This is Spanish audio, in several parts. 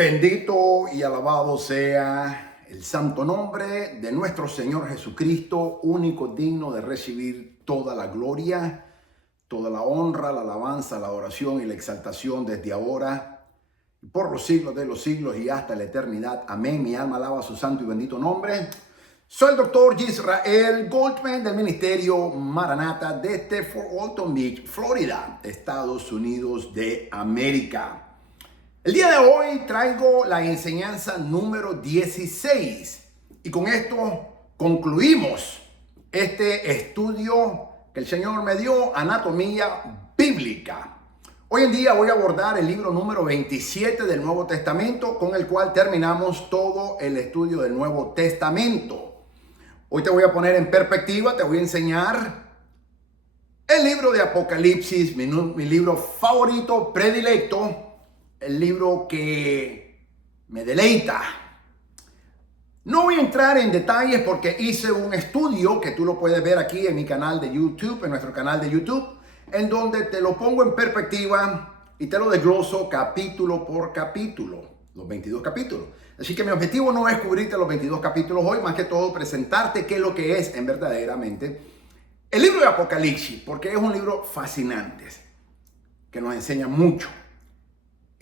Bendito y alabado sea el santo nombre de nuestro Señor Jesucristo, único digno de recibir toda la gloria, toda la honra, la alabanza, la adoración y la exaltación desde ahora y por los siglos de los siglos y hasta la eternidad. Amén. Mi alma alaba su santo y bendito nombre. Soy el doctor Israel Goldman del Ministerio Maranatha desde Fort Walton Beach, Florida, Estados Unidos de América. El día de hoy traigo la enseñanza número 16 y con esto concluimos este estudio que el Señor me dio, anatomía bíblica. Hoy en día voy a abordar el libro número 27 del Nuevo Testamento, con el cual terminamos todo el estudio del Nuevo Testamento. Hoy te voy a poner en perspectiva, te voy a enseñar el libro de Apocalipsis, mi libro favorito, predilecto, el libro que me deleita. No voy a entrar en detalles porque hice un estudio que tú lo puedes ver aquí en mi canal de YouTube, en nuestro canal de YouTube, en donde te lo pongo en perspectiva y te lo desgloso capítulo por capítulo, los 22 capítulos. Así que mi objetivo no es cubrirte los 22 capítulos hoy, más que todo presentarte qué es lo que es en verdaderamente el libro de Apocalipsis, porque es un libro fascinante, que nos enseña mucho.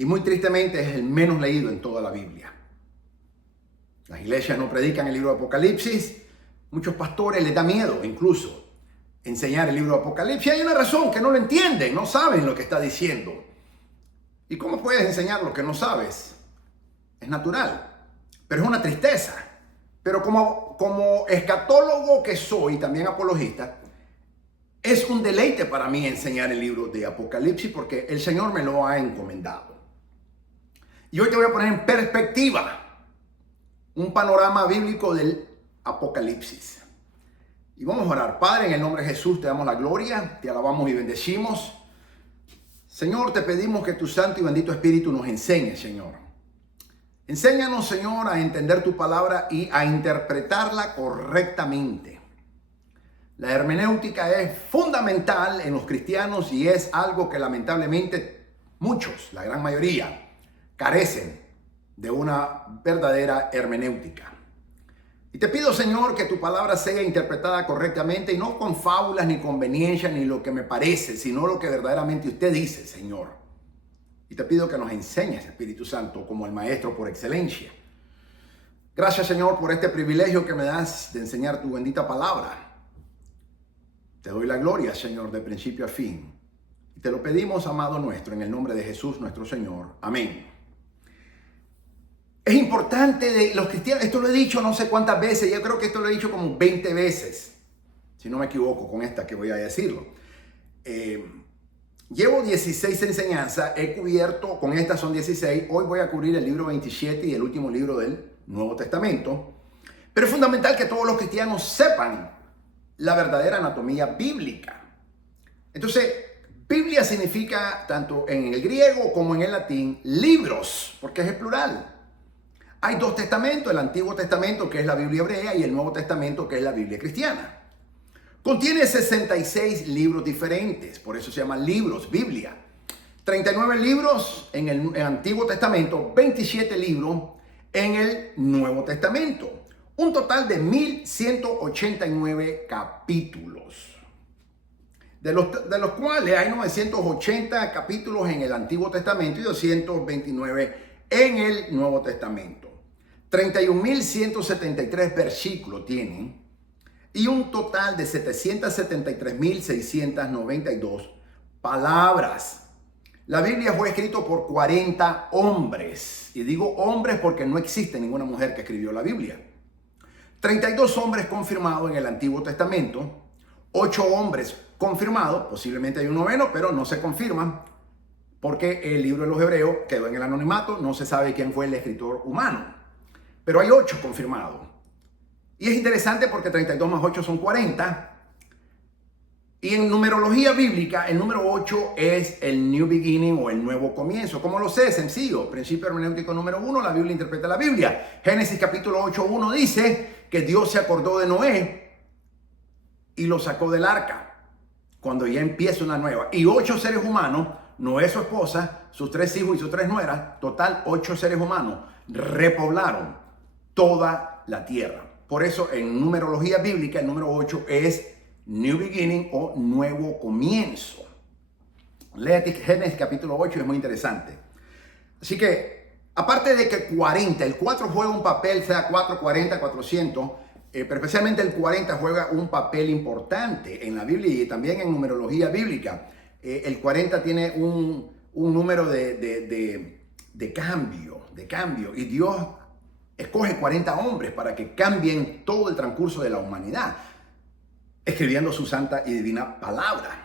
Y muy tristemente es el menos leído en toda la Biblia. Las iglesias no predican el libro de Apocalipsis. Muchos pastores les da miedo incluso enseñar el libro de Apocalipsis. Hay una razón, que no lo entienden, no saben lo que está diciendo. ¿Y cómo puedes enseñar lo que no sabes? Es natural, pero es una tristeza. Pero como escatólogo que soy, también apologista, es un deleite para mí enseñar el libro de Apocalipsis porque el Señor me lo ha encomendado. Y hoy te voy a poner en perspectiva un panorama bíblico del Apocalipsis. Y vamos a orar. Padre, en el nombre de Jesús te damos la gloria, te alabamos y bendecimos. Señor, te pedimos que tu santo y bendito Espíritu nos enseñe, Señor. Enséñanos, Señor, a entender tu palabra y a interpretarla correctamente. La hermenéutica es fundamental en los cristianos y es algo que lamentablemente muchos, la gran mayoría, carecen de una verdadera hermenéutica. Y te pido, Señor, que tu palabra sea interpretada correctamente y no con fábulas ni conveniencias ni lo que me parece, sino lo que verdaderamente usted dice, Señor. Y te pido que nos enseñes, Espíritu Santo, como el Maestro por excelencia. Gracias, Señor, por este privilegio que me das de enseñar tu bendita palabra. Te doy la gloria, Señor, de principio a fin. Y te lo pedimos, amado nuestro, en el nombre de Jesús, nuestro Señor. Amén. Es importante de los cristianos, esto lo he dicho no sé cuántas veces, yo creo que esto lo he dicho como 20 veces, si no me equivoco con esta que voy a decirlo. Llevo 16 enseñanzas, he cubierto, con estas son 16, hoy voy a cubrir el libro 27 y el último libro del Nuevo Testamento, pero es fundamental que todos los cristianos sepan la verdadera anatomía bíblica. Entonces, Biblia significa, tanto en el griego como en el latín, libros, porque es el plural. Hay dos testamentos, el Antiguo Testamento, que es la Biblia hebrea, y el Nuevo Testamento, que es la Biblia cristiana. Contiene 66 libros diferentes, por eso se llaman libros, Biblia. 39 libros en el Antiguo Testamento, 27 libros en el Nuevo Testamento. Un total de 1189 capítulos. De los cuales hay 980 capítulos en el Antiguo Testamento y 229 en el Nuevo Testamento. 31.173 versículos tienen y un total de 773.692 palabras. La Biblia fue escrita por 40 hombres. Y digo hombres porque no existe ninguna mujer que escribió la Biblia. 32 hombres confirmados en el Antiguo Testamento. 8 hombres confirmados, posiblemente hay un noveno, pero no se confirman porque el libro de los Hebreos quedó en el anonimato, no se sabe quién fue el escritor humano. Pero hay 8 confirmados. Y es interesante porque 32 más 8 son 40. Y en numerología bíblica, el número 8 es el New Beginning o el nuevo comienzo. ¿Cómo lo sé? Sencillo. Principio hermenéutico número 1, la Biblia interpreta la Biblia. Génesis capítulo 8:1 dice que Dios se acordó de Noé y lo sacó del arca cuando ya empieza una nueva. Y 8 seres humanos Noé, su esposa, sus 3 hijos y sus 3 nueras, total 8 seres humanos, repoblaron toda la tierra. Por eso en numerología bíblica el número 8 es New Beginning o nuevo comienzo. Léete Génesis capítulo 8, es muy interesante. Así que, aparte de que 40, el 4 juega un papel, sea 440, 400, pero especialmente el 40 juega un papel importante en la Biblia y también en numerología bíblica. El 40 tiene un número de cambio, y Dios escoge 40 hombres para que cambien todo el transcurso de la humanidad, escribiendo su santa y divina palabra.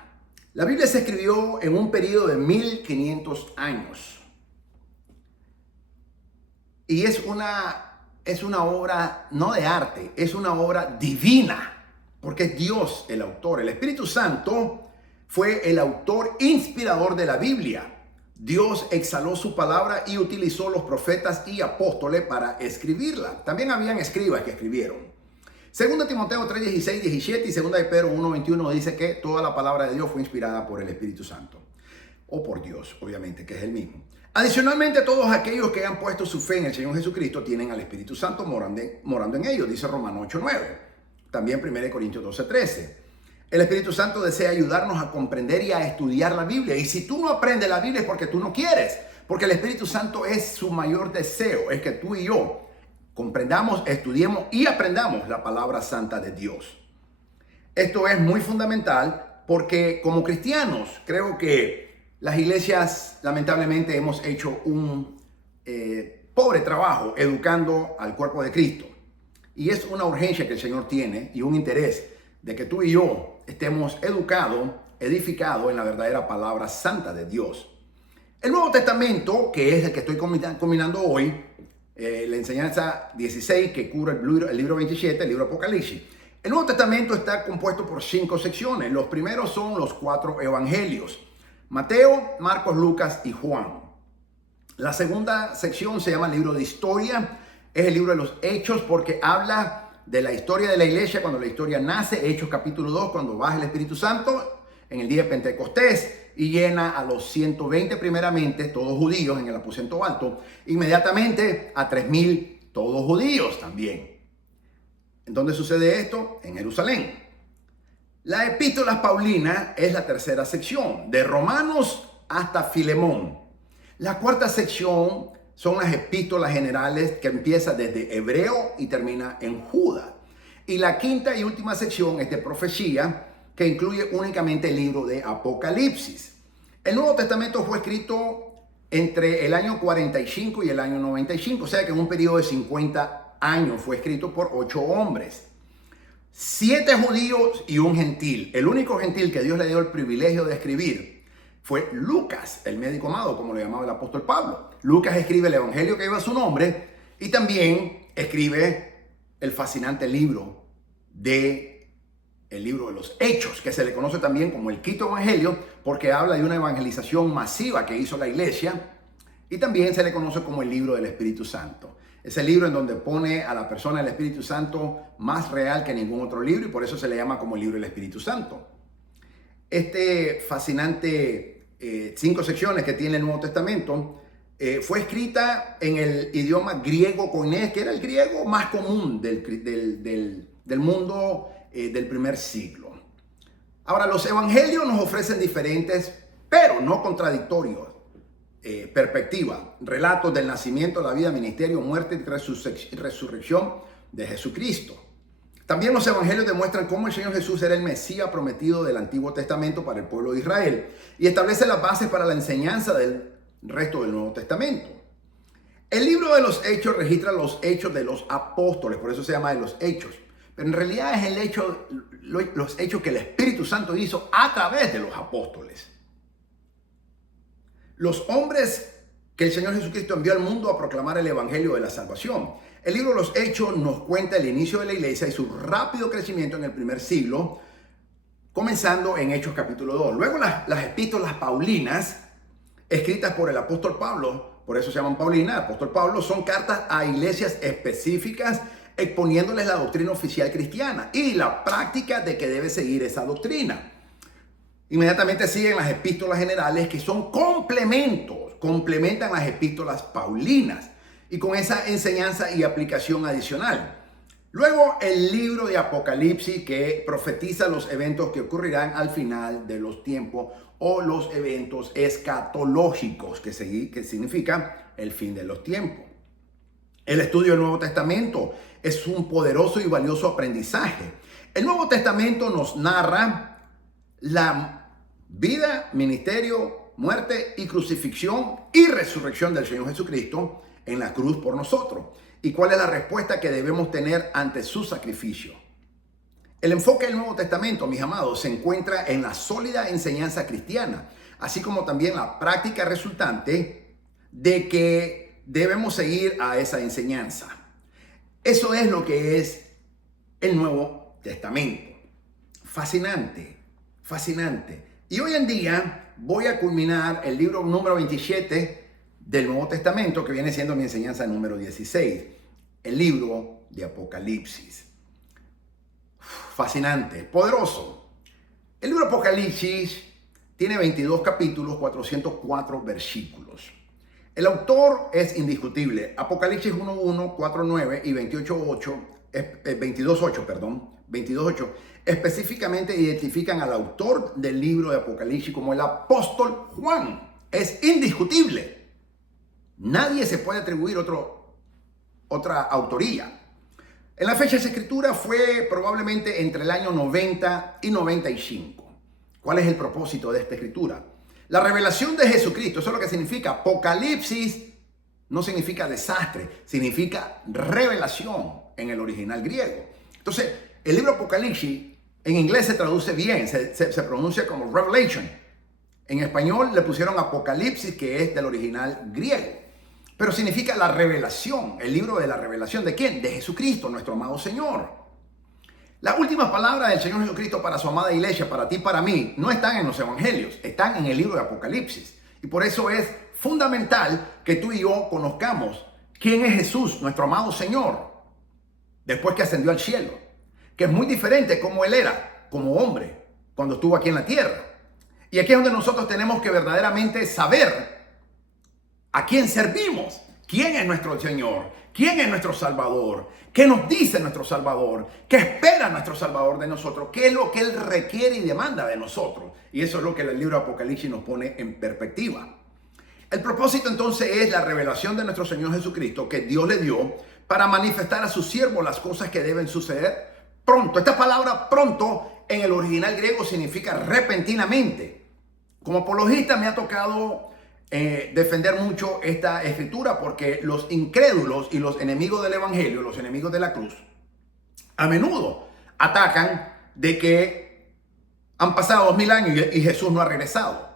La Biblia se escribió en un periodo de 1500 años y es una obra no de arte, es una obra divina, porque es Dios el autor. El Espíritu Santo fue el autor inspirador de la Biblia. Dios exhaló su palabra y utilizó los profetas y apóstoles para escribirla. También habían escribas que escribieron. 2 Timoteo 3, 16, 17 y 2 de Pedro 1, 21 dice que toda la palabra de Dios fue inspirada por el Espíritu Santo. O por Dios, obviamente, que es el mismo. Adicionalmente, todos aquellos que han puesto su fe en el Señor Jesucristo tienen al Espíritu Santo morando en ellos, dice Romanos 8, 9. También 1 Corintios 12, 13. El Espíritu Santo desea ayudarnos a comprender y a estudiar la Biblia. Y si tú no aprendes la Biblia es porque tú no quieres. Porque el Espíritu Santo es su mayor deseo, es que tú y yo comprendamos, estudiemos y aprendamos la palabra santa de Dios. Esto es muy fundamental porque como cristianos creo que las iglesias lamentablemente hemos hecho un pobre trabajo educando al cuerpo de Cristo. Y es una urgencia que el Señor tiene y un interés de que tú y yo estemos educados, edificados en la verdadera palabra santa de Dios. El Nuevo Testamento, que es el que estoy combinando hoy, la enseñanza 16 que cubre el libro 27, el libro Apocalipsis. El Nuevo Testamento está compuesto por 5 secciones. Los primeros son los 4 evangelios: Mateo, Marcos, Lucas y Juan. La segunda sección se llama el libro de historia. Es el libro de los Hechos porque habla de la historia de la iglesia cuando la historia nace. Hechos capítulo 2, cuando baja el Espíritu Santo en el día de Pentecostés y llena a los 120 primeramente, todos judíos en el aposento alto, inmediatamente a 3000, todos judíos también. ¿En dónde sucede esto? En Jerusalén. La epístola paulina es la tercera sección, de Romanos hasta Filemón. La cuarta sección son las epístolas generales que empieza desde Hebreo y termina en Judas. Y la quinta y última sección es de profecía, que incluye únicamente el libro de Apocalipsis. El Nuevo Testamento fue escrito entre el año 45 y el año 95, o sea que en un periodo de 50 años fue escrito por 8 hombres. 7 judíos y un gentil. El único gentil que Dios le dio el privilegio de escribir fue Lucas, el médico amado, como lo llamaba el apóstol Pablo. Lucas escribe el evangelio que lleva su nombre y también escribe el fascinante libro de los Hechos, que se le conoce también como el quinto evangelio, porque habla de una evangelización masiva que hizo la iglesia, y también se le conoce como el libro del Espíritu Santo. Es el libro en donde pone a la persona del Espíritu Santo más real que ningún otro libro, y por eso se le llama como el libro del Espíritu Santo. Este fascinante 5 secciones que tiene el Nuevo Testamento fue escrita en el idioma griego koinés, que era el griego más común del mundo del primer siglo. Ahora, los evangelios nos ofrecen diferentes, pero no contradictorios, perspectivas, relatos del nacimiento, la vida, ministerio, muerte y resurrección de Jesucristo. También los evangelios demuestran cómo el Señor Jesús era el Mesías prometido del Antiguo Testamento para el pueblo de Israel y establece las bases para la enseñanza del resto del Nuevo Testamento. El libro de los Hechos registra los hechos de los apóstoles, por eso se llama de los Hechos. Pero en realidad es los hechos que el Espíritu Santo hizo a través de los apóstoles. Los hombres que el Señor Jesucristo envió al mundo a proclamar el evangelio de la salvación. El libro de los Hechos nos cuenta el inicio de la iglesia y su rápido crecimiento en el primer siglo, comenzando en Hechos capítulo 2. Luego las epístolas paulinas, escritas por el apóstol Pablo, por eso se llaman Paulinas, apóstol Pablo, son cartas a iglesias específicas exponiéndoles la doctrina oficial cristiana y la práctica de que debe seguir esa doctrina. Inmediatamente siguen las epístolas generales, que son complementos, complementan las epístolas paulinas y con esa enseñanza y aplicación adicional. Luego el libro de Apocalipsis, que profetiza los eventos que ocurrirán al final de los tiempos o los eventos escatológicos, que significa el fin de los tiempos. El estudio del Nuevo Testamento es un poderoso y valioso aprendizaje. El Nuevo Testamento nos narra la vida, ministerio, muerte y crucifixión y resurrección del Señor Jesucristo en la cruz por nosotros. ¿Y cuál es la respuesta que debemos tener ante su sacrificio? El enfoque del Nuevo Testamento, mis amados, se encuentra en la sólida enseñanza cristiana, así como también la práctica resultante de que debemos seguir a esa enseñanza. Eso es lo que es el Nuevo Testamento. Fascinante, fascinante. Y hoy en día voy a culminar el libro número 27 del Nuevo Testamento, que viene siendo mi enseñanza número 16, el libro de Apocalipsis. Fascinante, poderoso. El libro de Apocalipsis tiene 22 capítulos, 404 versículos. El autor es indiscutible. Apocalipsis 1:1, 4:9 y 22:8 específicamente identifican al autor del libro de Apocalipsis como el apóstol Juan. Es indiscutible. Nadie se puede atribuir otra autoría. En la fecha de esa escritura fue probablemente entre el año 90 y 95. ¿Cuál es el propósito de esta escritura? La revelación de Jesucristo. Eso es lo que significa. Apocalipsis no significa desastre, significa revelación en el original griego. Entonces, el libro Apocalipsis en inglés se traduce bien, se pronuncia como Revelation. En español le pusieron Apocalipsis, que es del original griego. Pero significa la revelación, el libro de la revelación. ¿De quién? De Jesucristo, nuestro amado Señor. Las últimas palabras del Señor Jesucristo para su amada iglesia, para ti y para mí, no están en los evangelios, están en el libro de Apocalipsis. Y por eso es fundamental que tú y yo conozcamos quién es Jesús, nuestro amado Señor, después que ascendió al cielo. Que es muy diferente como Él era, como hombre, cuando estuvo aquí en la tierra. Y aquí es donde nosotros tenemos que verdaderamente saber a quién servimos, quién es nuestro Señor, quién es nuestro Salvador, qué nos dice nuestro Salvador, qué espera nuestro Salvador de nosotros, qué es lo que Él requiere y demanda de nosotros. Y eso es lo que el libro de Apocalipsis nos pone en perspectiva. El propósito entonces es la revelación de nuestro Señor Jesucristo que Dios le dio para manifestar a sus siervos las cosas que deben suceder pronto. Esta palabra pronto en el original griego significa repentinamente. Como apologista me ha tocado defender mucho esta escritura porque los incrédulos y los enemigos del evangelio, los enemigos de la cruz, a menudo atacan de que han pasado 2000 años y Jesús no ha regresado.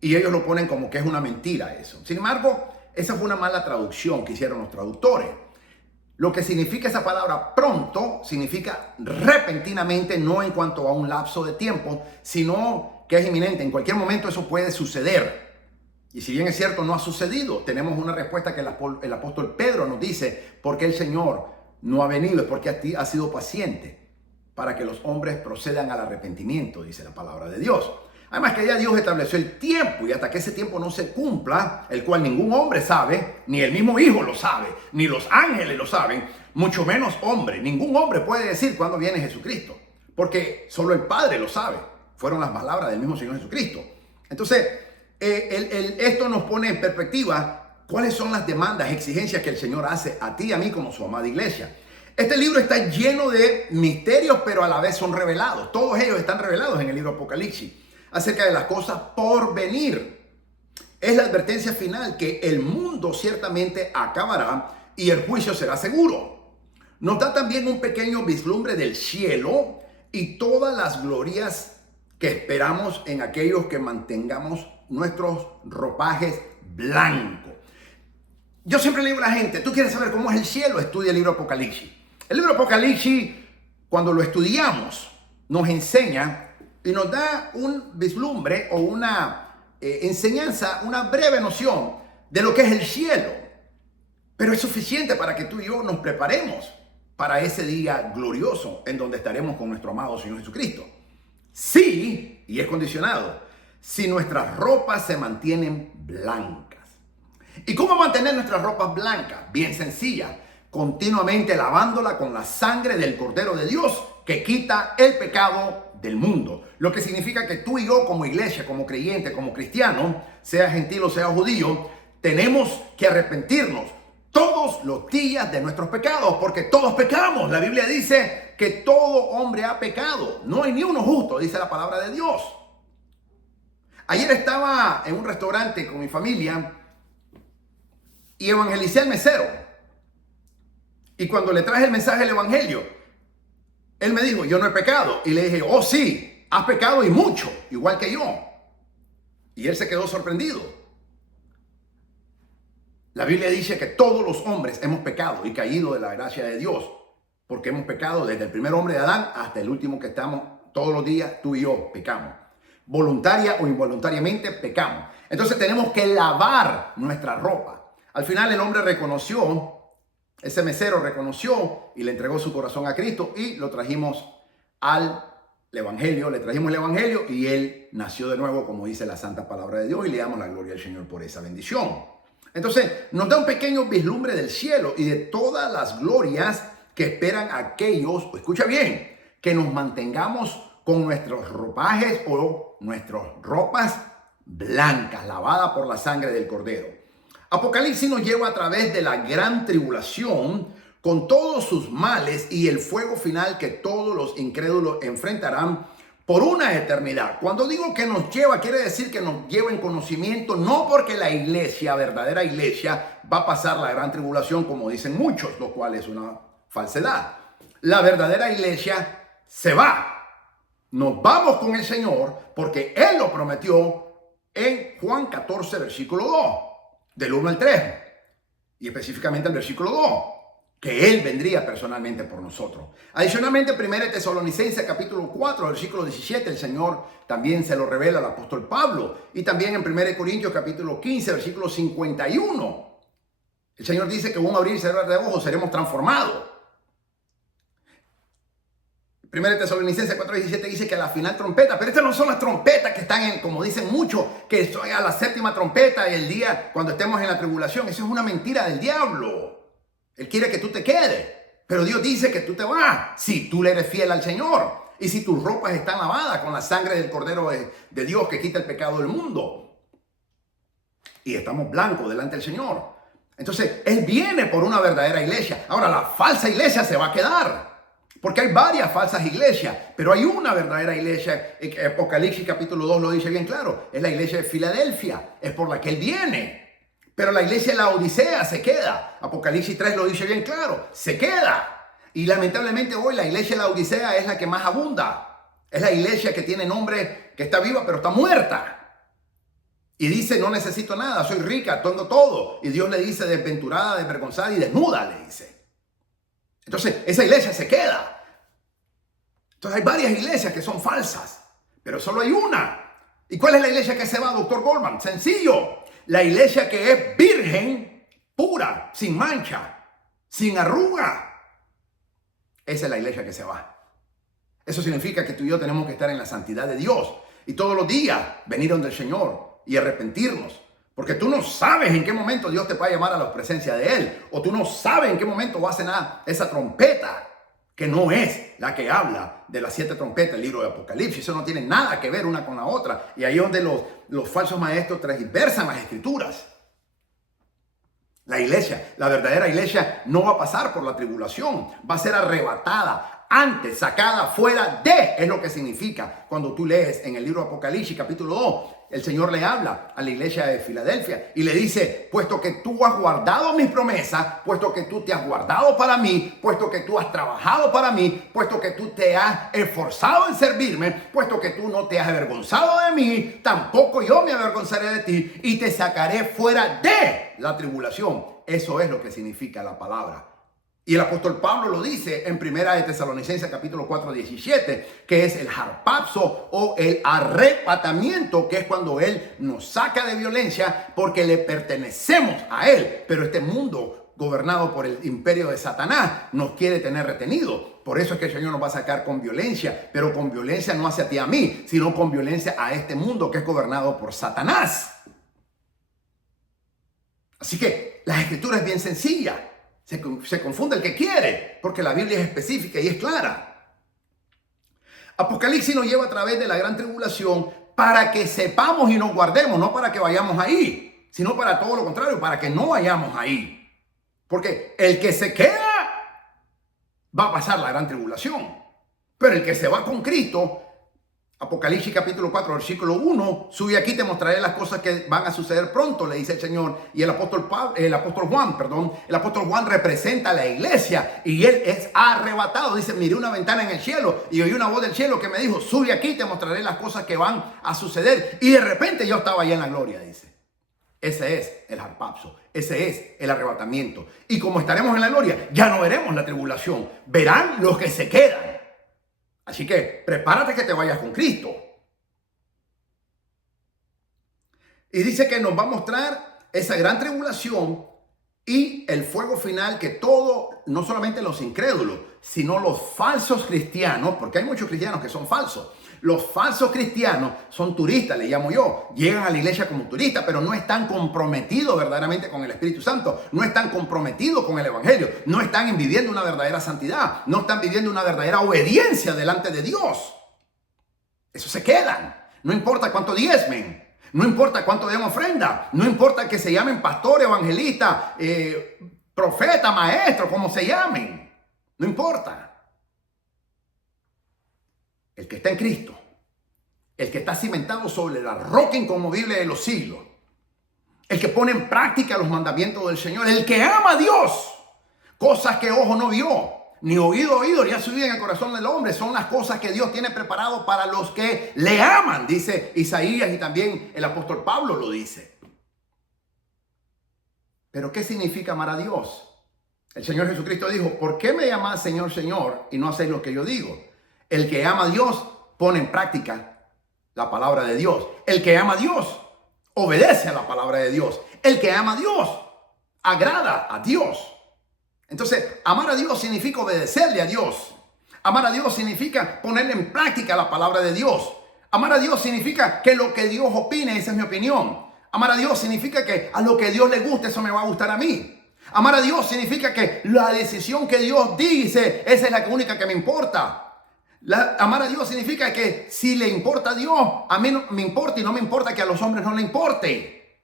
Y ellos lo ponen como que es una mentira eso. Sin embargo, esa fue una mala traducción que hicieron los traductores. Lo que significa esa palabra pronto significa repentinamente, no en cuanto a un lapso de tiempo, sino que es inminente. En cualquier momento eso puede suceder. Y si bien es cierto, no ha sucedido, tenemos una respuesta que el apóstol Pedro nos dice: porque el Señor no ha venido, es porque ha sido paciente para que los hombres procedan al arrepentimiento, dice la palabra de Dios. Además que ya Dios estableció el tiempo, y hasta que ese tiempo no se cumpla, el cual ningún hombre sabe, ni el mismo Hijo lo sabe, ni los ángeles lo saben, mucho menos hombre. Ningún hombre puede decir cuándo viene Jesucristo, porque solo el Padre lo sabe. Fueron las palabras del mismo Señor Jesucristo. Entonces, esto nos pone en perspectiva cuáles son las demandas, exigencias que el Señor hace a ti y a mí como su amada iglesia. Este libro está lleno de misterios, pero a la vez son revelados. Todos ellos están revelados en el libro Apocalipsis, acerca de las cosas por venir. Es la advertencia final que el mundo ciertamente acabará y el juicio será seguro. Nos da también un pequeño vislumbre del cielo y todas las glorias que esperamos en aquellos que mantengamos nuestros ropajes blancos. Yo siempre le digo a la gente: ¿tú quieres saber cómo es el cielo? Estudia el libro Apocalipsis. El libro Apocalipsis, cuando lo estudiamos, nos enseña y nos da un vislumbre o una enseñanza, una breve noción de lo que es el cielo. Pero es suficiente para que tú y yo nos preparemos para ese día glorioso en donde estaremos con nuestro amado Señor Jesucristo. Sí, y es condicionado, si nuestras ropas se mantienen blancas. ¿Y cómo mantener nuestras ropas blancas? Bien sencilla, continuamente lavándola con la sangre del Cordero de Dios que quita el pecado del mundo. Lo que significa que tú y yo como iglesia, como creyente, como cristiano, sea gentil o sea judío, tenemos que arrepentirnos todos los días de nuestros pecados, porque todos pecamos. La Biblia dice que todo hombre ha pecado. No hay ni uno justo, dice la palabra de Dios. Ayer estaba en un restaurante con mi familia y evangelicé al mesero. Y cuando le traje el mensaje del evangelio, él me dijo, yo no he pecado. Y le dije, oh sí, has pecado y mucho, igual que yo. Y él se quedó sorprendido. La Biblia dice que todos los hombres hemos pecado y caído de la gracia de Dios. Porque hemos pecado desde el primer hombre de Adán hasta el último que estamos todos los días, tú y yo pecamos. Voluntaria o involuntariamente pecamos. Entonces tenemos que lavar nuestra ropa. Al final el hombre reconoció, ese mesero reconoció y le entregó su corazón a Cristo y lo trajimos al evangelio, le trajimos el evangelio y él nació de nuevo, como dice la santa palabra de Dios, y le damos la gloria al Señor por esa bendición. Entonces nos da un pequeño vislumbre del cielo y de todas las glorias que esperan aquellos, escucha bien, que nos mantengamos con nuestros ropajes o nuestras ropas blancas, lavadas por la sangre del Cordero. Apocalipsis nos lleva a través de la gran tribulación con todos sus males y el fuego final que todos los incrédulos enfrentarán por una eternidad. Cuando digo que nos lleva, quiere decir que nos lleva en conocimiento, no porque la iglesia, verdadera iglesia, va a pasar la gran tribulación como dicen muchos, lo cual es una falsedad. La verdadera iglesia se va. Nos vamos con el Señor porque Él lo prometió en Juan 14, versículo 2, del 1 al 3, y específicamente el versículo 2, que Él vendría personalmente por nosotros. Adicionalmente, 1 Tesalonicenses capítulo 4, versículo 17, el Señor también se lo revela al apóstol Pablo, y también en 1 Corintios capítulo 15, versículo 51, el Señor dice que en un abrir y cerrar de ojos seremos transformados. 1 Tesalonicenses 4:17 dice que a la final trompeta, pero estas no son las trompetas que están como dicen muchos, que son a la séptima trompeta y el día cuando estemos en la tribulación. Eso es una mentira del diablo. Él quiere que tú te quedes, pero Dios dice que tú te vas si tú le eres fiel al Señor y si tus ropas están lavadas con la sangre del Cordero de Dios que quita el pecado del mundo. Y estamos blancos delante del Señor. Entonces, Él viene por una verdadera iglesia. Ahora, la falsa iglesia se va a quedar. Porque hay varias falsas iglesias, pero hay una verdadera iglesia. Apocalipsis capítulo 2 lo dice bien claro. Es la iglesia de Filadelfia, es por la que Él viene. Pero la iglesia de la Odisea se queda. Apocalipsis 3 lo dice bien claro, se queda. Y lamentablemente hoy la iglesia de la Odisea es la que más abunda. Es la iglesia que tiene nombre, que está viva pero está muerta. Y dice, no necesito nada, soy rica, tengo todo. Y Dios le dice, desventurada, desvergonzada y desnuda, le dice. Entonces, esa iglesia se queda. Entonces, hay varias iglesias que son falsas, pero solo hay una. ¿Y cuál es la iglesia que se va, doctor Goldman? Sencillo. La iglesia que es virgen, pura, sin mancha, sin arruga. Esa es la iglesia que se va. Eso significa que tú y yo tenemos que estar en la santidad de Dios. Y todos los días venir donde el Señor y arrepentirnos. Porque tú no sabes en qué momento Dios te va a llamar a la presencia de Él. O tú no sabes en qué momento va a sonar esa trompeta, que no es la que habla de las 7 trompetas del libro de Apocalipsis. Eso no tiene nada que ver una con la otra. Y ahí es donde los falsos maestros transversan las escrituras. La iglesia, la verdadera iglesia, no va a pasar por la tribulación. Va a ser arrebatada, antes sacada fuera de, es lo que significa cuando tú lees en el libro de Apocalipsis capítulo 2. El Señor le habla a la iglesia de Filadelfia y le dice, puesto que tú has guardado mis promesas, puesto que tú te has guardado para mí, puesto que tú has trabajado para mí, puesto que tú te has esforzado en servirme, puesto que tú no te has avergonzado de mí, tampoco yo me avergonzaré de ti y te sacaré fuera de la tribulación. Eso es lo que significa la palabra. Y el apóstol Pablo lo dice en 1 Tesalonicenses capítulo 4, 17, que es el harpazo o el arrebatamiento, que es cuando Él nos saca de violencia porque le pertenecemos a Él. Pero este mundo gobernado por el imperio de Satanás, nos quiere tener retenido. Por eso es que el Señor nos va a sacar con violencia, pero con violencia no hacia ti a mí, sino con violencia a este mundo que es gobernado por Satanás. Así que la escritura es bien sencilla. Se confunde el que quiere, porque la Biblia es específica y es clara. Apocalipsis nos lleva a través de la gran tribulación para que sepamos y nos guardemos, no para que vayamos ahí, sino para todo lo contrario, para que no vayamos ahí. Porque el que se queda va a pasar la gran tribulación. Pero el que se va con Cristo, Apocalipsis capítulo 4, versículo 1, sube aquí, te mostraré las cosas que van a suceder pronto, le dice el Señor. Y el apóstol Juan representa a la iglesia y él es arrebatado. Dice, miré una ventana en el cielo y oí una voz del cielo que me dijo, sube aquí, te mostraré las cosas que van a suceder. Y de repente yo estaba allá en la gloria, dice. Ese es el harpazo, ese es el arrebatamiento. Y como estaremos en la gloria, ya no veremos la tribulación, verán los que se quedan. Así que prepárate que te vayas con Cristo. Y dice que nos va a mostrar esa gran tribulación y el fuego final que todo, no solamente los incrédulos, sino los falsos cristianos, porque hay muchos cristianos que son falsos. Los falsos cristianos son turistas, le llamo yo. Llegan a la iglesia como turistas, pero no están comprometidos verdaderamente con el Espíritu Santo. No están comprometidos con el Evangelio. No están viviendo una verdadera santidad. No están viviendo una verdadera obediencia delante de Dios. Eso se quedan. No importa cuánto diezmen. No importa cuánto den ofrenda. No importa que se llamen pastor, evangelista, profeta, maestro, como se llamen. No importa. El que está en Cristo, el que está cimentado sobre la roca inconmovible de los siglos, el que pone en práctica los mandamientos del Señor, el que ama a Dios, cosas que ojo no vio, ni oído, ni ha subido en el corazón del hombre, son las cosas que Dios tiene preparado para los que le aman, dice Isaías y también el apóstol Pablo lo dice. Pero ¿qué significa amar a Dios? El Señor Jesucristo dijo, ¿por qué me llamás Señor, Señor y no hacéis lo que yo digo? El que ama a Dios pone en práctica la palabra de Dios. El que ama a Dios obedece a la palabra de Dios. El que ama a Dios agrada a Dios. Entonces, amar a Dios significa obedecerle a Dios. Amar a Dios significa poner en práctica la palabra de Dios. Amar a Dios significa que lo que Dios opine, esa es mi opinión. Amar a Dios significa que a lo que Dios le guste, eso me va a gustar a mí. Amar a Dios significa que la decisión que Dios dice, esa es la única que me importa. Amar a Dios significa que si le importa a Dios, a mí no me importa y no me importa que a los hombres no le importe.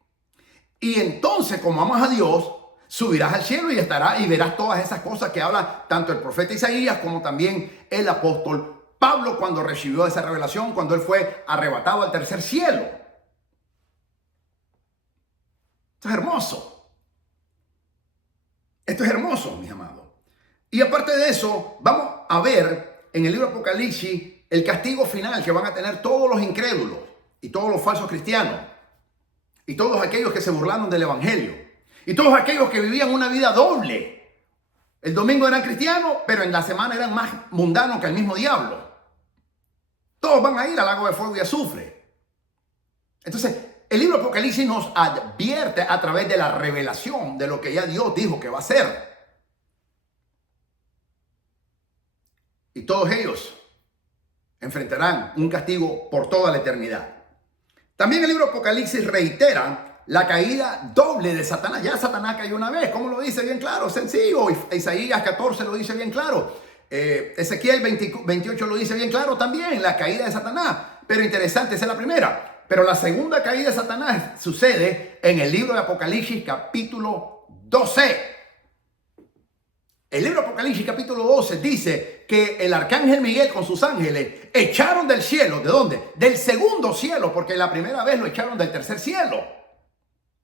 Y entonces, como amas a Dios, subirás al cielo y verás todas esas cosas que habla tanto el profeta Isaías como también el apóstol Pablo cuando recibió esa revelación, cuando él fue arrebatado al tercer cielo. Esto es hermoso. Esto es hermoso, mis amados. Y aparte de eso, vamos a ver en el libro de Apocalipsis el castigo final que van a tener todos los incrédulos y todos los falsos cristianos y todos aquellos que se burlaron del evangelio y todos aquellos que vivían una vida doble. El domingo eran cristianos, pero en la semana eran más mundanos que el mismo diablo. Todos van a ir al lago de fuego y azufre. Entonces, el libro de Apocalipsis nos advierte a través de la revelación de lo que ya Dios dijo que va a hacer. Y todos ellos enfrentarán un castigo por toda la eternidad. También el libro de Apocalipsis reitera la caída doble de Satanás. Ya Satanás cayó una vez. ¿Cómo lo dice? Bien claro, sencillo. Isaías 14 lo dice bien claro. Ezequiel 28 lo dice bien claro también. La caída de Satanás. Pero interesante, esa es la primera. Pero la segunda caída de Satanás sucede en el libro de Apocalipsis capítulo 12. El libro de Apocalipsis capítulo 12 dice que el arcángel Miguel con sus ángeles echaron del cielo. ¿De dónde? Del segundo cielo, porque la primera vez lo echaron del tercer cielo.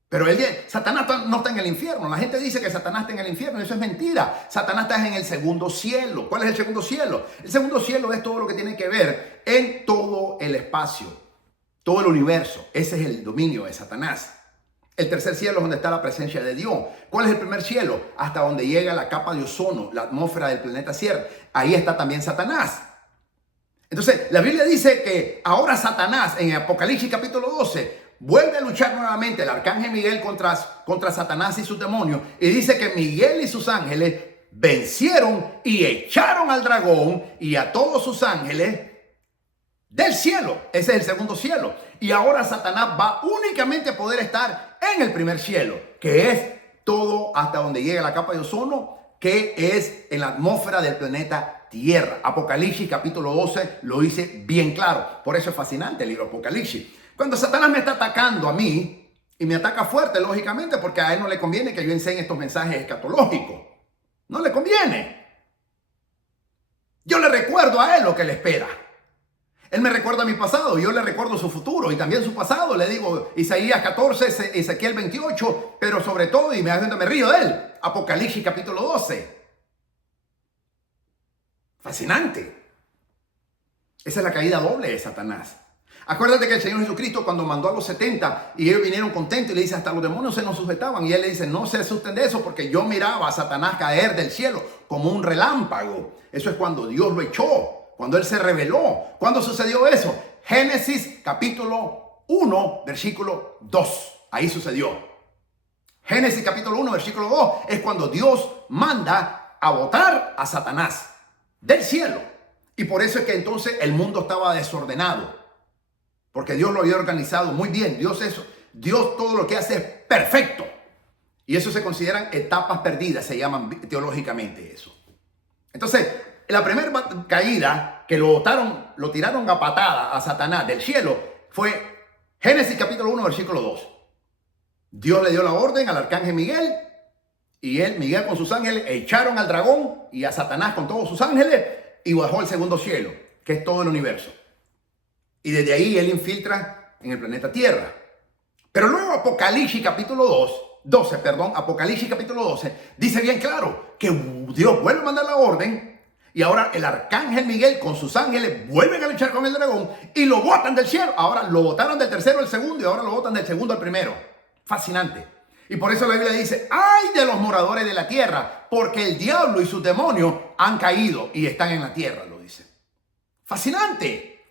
Pero Satanás no está en el infierno. La gente dice que Satanás está en el infierno y eso es mentira. Satanás está en el segundo cielo. ¿Cuál es el segundo cielo? El segundo cielo es todo lo que tiene que ver en todo el espacio, todo el universo. Ese es el dominio de Satanás. El tercer cielo es donde está la presencia de Dios. ¿Cuál es el primer cielo? Hasta donde llega la capa de ozono, la atmósfera del planeta Tierra. Ahí está también Satanás. Entonces, la Biblia dice que ahora Satanás, en Apocalipsis capítulo 12, vuelve a luchar nuevamente el arcángel Miguel contra Satanás y sus demonios. Y dice que Miguel y sus ángeles vencieron y echaron al dragón y a todos sus ángeles del cielo. Ese es el segundo cielo. Y ahora Satanás va únicamente a poder estar en el primer cielo, que es todo hasta donde llega la capa de ozono, que es en la atmósfera del planeta Tierra. Apocalipsis capítulo 12 lo dice bien claro. Por eso es fascinante el libro Apocalipsis. Cuando Satanás me está atacando a mí, y me ataca fuerte, lógicamente, porque a él no le conviene que yo enseñe estos mensajes escatológicos. No le conviene. Yo le recuerdo a él lo que le espera. Él me recuerda mi pasado, yo le recuerdo su futuro y también su pasado. Le digo Isaías 14, Ezequiel 28, pero sobre todo, y me río de él, Apocalipsis capítulo 12. Fascinante. Esa es la caída doble de Satanás. Acuérdate que el Señor Jesucristo, cuando mandó a los 70 y ellos vinieron contentos y le dice, hasta los demonios se nos sujetaban, y él le dice, no se asusten de eso, porque yo miraba a Satanás caer del cielo como un relámpago. Eso es cuando Dios lo echó, cuando él se rebeló. ¿Cuándo sucedió eso? Génesis capítulo 1, versículo 2. Ahí sucedió. Génesis capítulo 1, versículo 2 es cuando Dios manda a botar a Satanás del cielo. Y por eso es que entonces el mundo estaba desordenado. Porque Dios lo había organizado muy bien. Dios todo lo que hace es perfecto. Y eso se consideran etapas perdidas, se llaman teológicamente eso. Entonces, la primera caída que lo tiraron a patada a Satanás del cielo fue Génesis capítulo 1, versículo 2. Dios le dio la orden al arcángel Miguel y Miguel con sus ángeles echaron al dragón y a Satanás con todos sus ángeles y bajó al segundo cielo, que es todo el universo. Y desde ahí él infiltra en el planeta Tierra. Pero luego Apocalipsis capítulo 12, Apocalipsis capítulo 12, dice bien claro que Dios vuelve a mandar la orden y ahora el arcángel Miguel con sus ángeles vuelven a luchar con el dragón y lo botan del cielo. Ahora lo botaron del tercero al segundo y ahora lo botan del segundo al primero. Fascinante. Y por eso la Biblia dice, ¡ay de los moradores de la tierra! Porque el diablo y sus demonios han caído y están en la tierra, lo dice. Fascinante.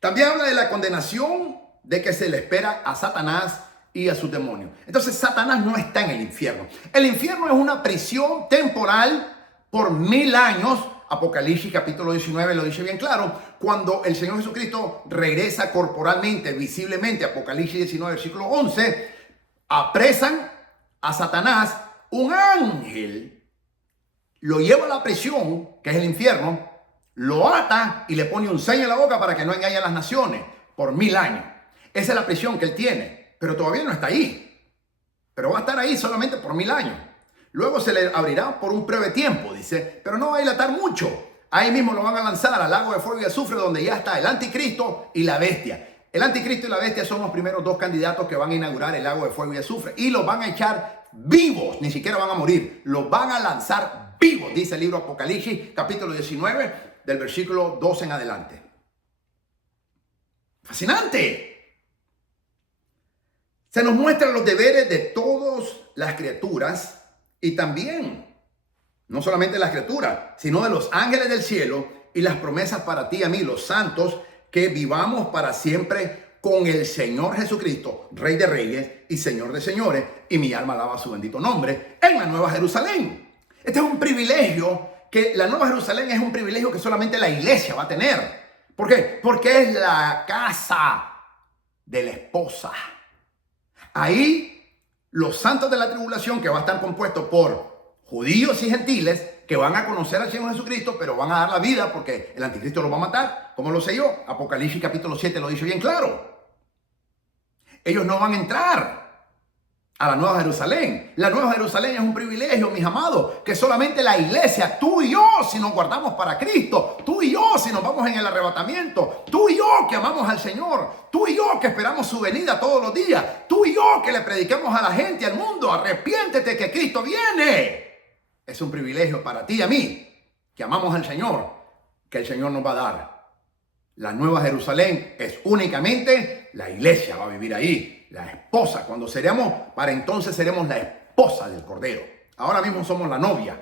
También habla de la condenación de que se le espera a Satanás y a sus demonios. Entonces Satanás no está en el infierno. El infierno es una prisión temporal por 1000 años. Apocalipsis capítulo 19 lo dice bien claro. Cuando el Señor Jesucristo regresa corporalmente, visiblemente, Apocalipsis 19 versículo 11, apresan a Satanás. Un ángel lo lleva a la prisión, que es el infierno, lo ata y le pone un sello en la boca para que no engañe a las naciones por 1000 años. Esa es la prisión que él tiene, pero todavía no está ahí. Pero va a estar ahí solamente por 1000 años. Luego se le abrirá por un breve tiempo, dice, pero no va a dilatar mucho. Ahí mismo lo van a lanzar al lago de fuego y azufre, donde ya está el anticristo y la bestia. El anticristo y la bestia son los primeros dos candidatos que van a inaugurar el lago de fuego y azufre. Y los van a echar vivos, ni siquiera van a morir. Los van a lanzar vivos, dice el libro Apocalipsis, capítulo 19, del versículo 12 en adelante. Fascinante. Se nos muestran los deberes de todas las criaturas y también, no solamente las criaturas, sino de los ángeles del cielo y las promesas para ti y a mí, los santos, que vivamos para siempre con el Señor Jesucristo, Rey de Reyes y Señor de Señores, y mi alma alaba su bendito nombre, en la Nueva Jerusalén. Este es un privilegio, que la Nueva Jerusalén es un privilegio que solamente la iglesia va a tener. ¿Por qué? Porque es la casa de la esposa. Ahí los santos de la tribulación, que va a estar compuesto por judíos y gentiles, que van a conocer al Señor Jesucristo, pero van a dar la vida porque el anticristo los va a matar. ¿Cómo lo sé yo? Apocalipsis capítulo 7 lo dice bien claro. Ellos no van a entrar a la Nueva Jerusalén. La Nueva Jerusalén es un privilegio, mis amados, que solamente la iglesia, tú y yo, si nos guardamos para Cristo, tú y yo, si nos vamos en el arrebatamiento, tú y yo que amamos al Señor, tú y yo que esperamos su venida todos los días, tú y yo que le predicamos a la gente, al mundo, arrepiéntete que Cristo viene. Es un privilegio para ti y a mí, que amamos al Señor, que el Señor nos va a dar. La Nueva Jerusalén es únicamente la iglesia, va a vivir ahí. La esposa, cuando para entonces seremos la esposa del Cordero. Ahora mismo somos la novia.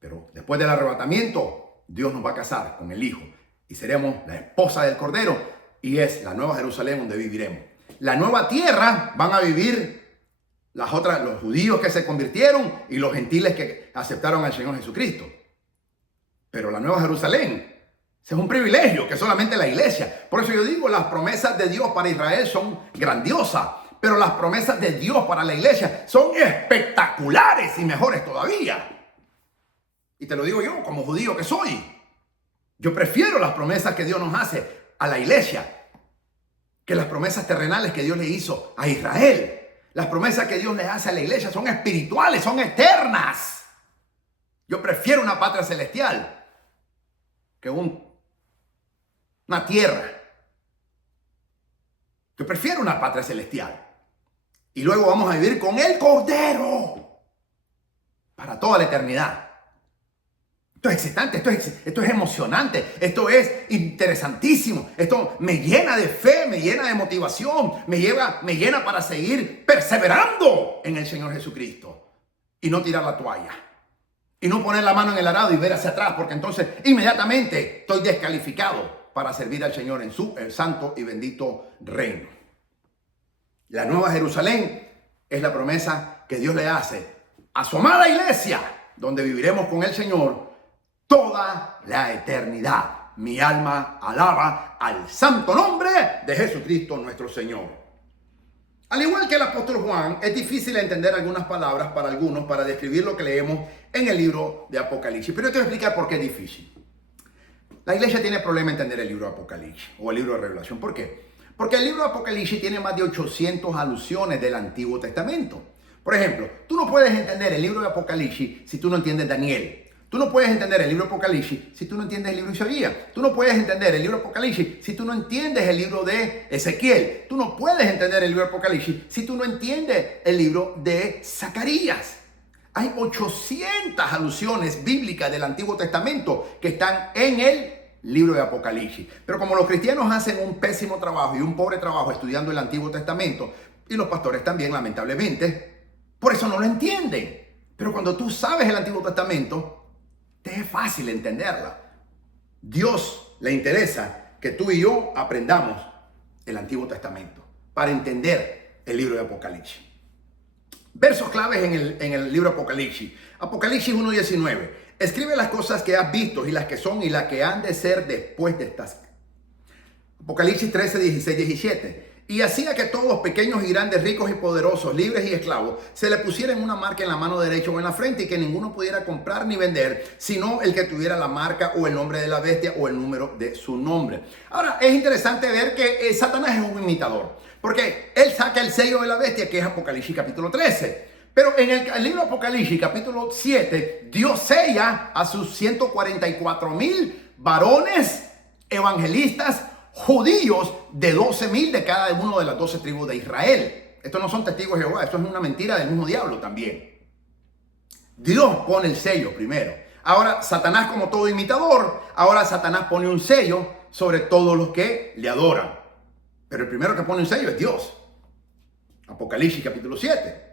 Pero después del arrebatamiento, Dios nos va a casar con el Hijo. Y seremos la esposa del Cordero. y es la nueva Jerusalén donde viviremos. La nueva tierra van a vivir los judíos que se convirtieron y los gentiles que aceptaron al Señor Jesucristo. Pero la nueva Jerusalén, ese es un privilegio que solamente la iglesia. Por eso yo digo, las promesas de Dios para Israel son grandiosas, pero las promesas de Dios para la iglesia son espectaculares y mejores todavía. Y te lo digo yo como judío que soy. Yo prefiero las promesas que Dios nos hace a la iglesia que las promesas terrenales que Dios le hizo a Israel. Las promesas que Dios le hace a la iglesia son espirituales, son eternas. Yo prefiero una patria celestial que una tierra. Yo prefiero una patria celestial. Y luego vamos a vivir con el Cordero para toda la eternidad. Esto es excitante, esto es emocionante, esto es interesantísimo. Esto me llena de fe, me llena de motivación, me llena para seguir perseverando en el Señor Jesucristo. Y no tirar la toalla. Y no poner la mano en el arado y ver hacia atrás, porque entonces inmediatamente estoy descalificado para servir al Señor en su santo y bendito reino. La nueva Jerusalén es la promesa que Dios le hace a su amada iglesia, donde viviremos con el Señor toda la eternidad. Mi alma alaba al santo nombre de Jesucristo nuestro Señor. Al igual que el apóstol Juan, es difícil entender algunas palabras para algunos para describir lo que leemos en el libro de Apocalipsis. Pero yo te voy a explicar por qué es difícil. La iglesia tiene problema en entender el libro de Apocalipsis o el libro de Revelación. ¿Por qué? Porque el libro de Apocalipsis tiene más de 800 alusiones del Antiguo Testamento. Por ejemplo, tú no puedes entender el libro de Apocalipsis si tú no entiendes Daniel. Tú no puedes entender el libro de Apocalipsis si tú no entiendes el libro de Isaías. Tú no puedes entender el libro de Apocalipsis si tú no entiendes el libro de Ezequiel. Tú no puedes entender el libro de Apocalipsis si tú no entiendes el libro de Zacarías. Hay 800 alusiones bíblicas del Antiguo Testamento que están en el libro de Apocalipsis. Pero como los cristianos hacen un pésimo trabajo y un pobre trabajo estudiando el Antiguo Testamento, y los pastores también, lamentablemente, por eso no lo entienden. Pero cuando tú sabes el Antiguo Testamento, te es fácil entenderla. Dios le interesa que tú y yo aprendamos el Antiguo Testamento para entender el libro de Apocalipsis. Versos claves en el libro de Apocalipsis. Apocalipsis 1:19. Escribe las cosas que has visto y las que son y las que han de ser después de estas. Apocalipsis 13:16-17. Y hacía que todos, pequeños y grandes, ricos y poderosos, libres y esclavos, se le pusieran una marca en la mano derecha o en la frente, y que ninguno pudiera comprar ni vender, sino el que tuviera la marca o el nombre de la bestia o el número de su nombre. Ahora, es interesante ver que Satanás es un imitador, porque él saca el sello de la bestia, que es Apocalipsis capítulo 13. Pero en el libro de Apocalipsis capítulo 7, Dios sella a sus 144,000 varones evangelistas judíos de 12,000 de cada una de las 12 tribus de Israel. Estos no son testigos de Jehová, esto es una mentira del mismo diablo también. Dios pone el sello primero. Ahora Satanás, como todo imitador, ahora Satanás pone un sello sobre todos los que le adoran. Pero el primero que pone un sello es Dios. Apocalipsis capítulo 7.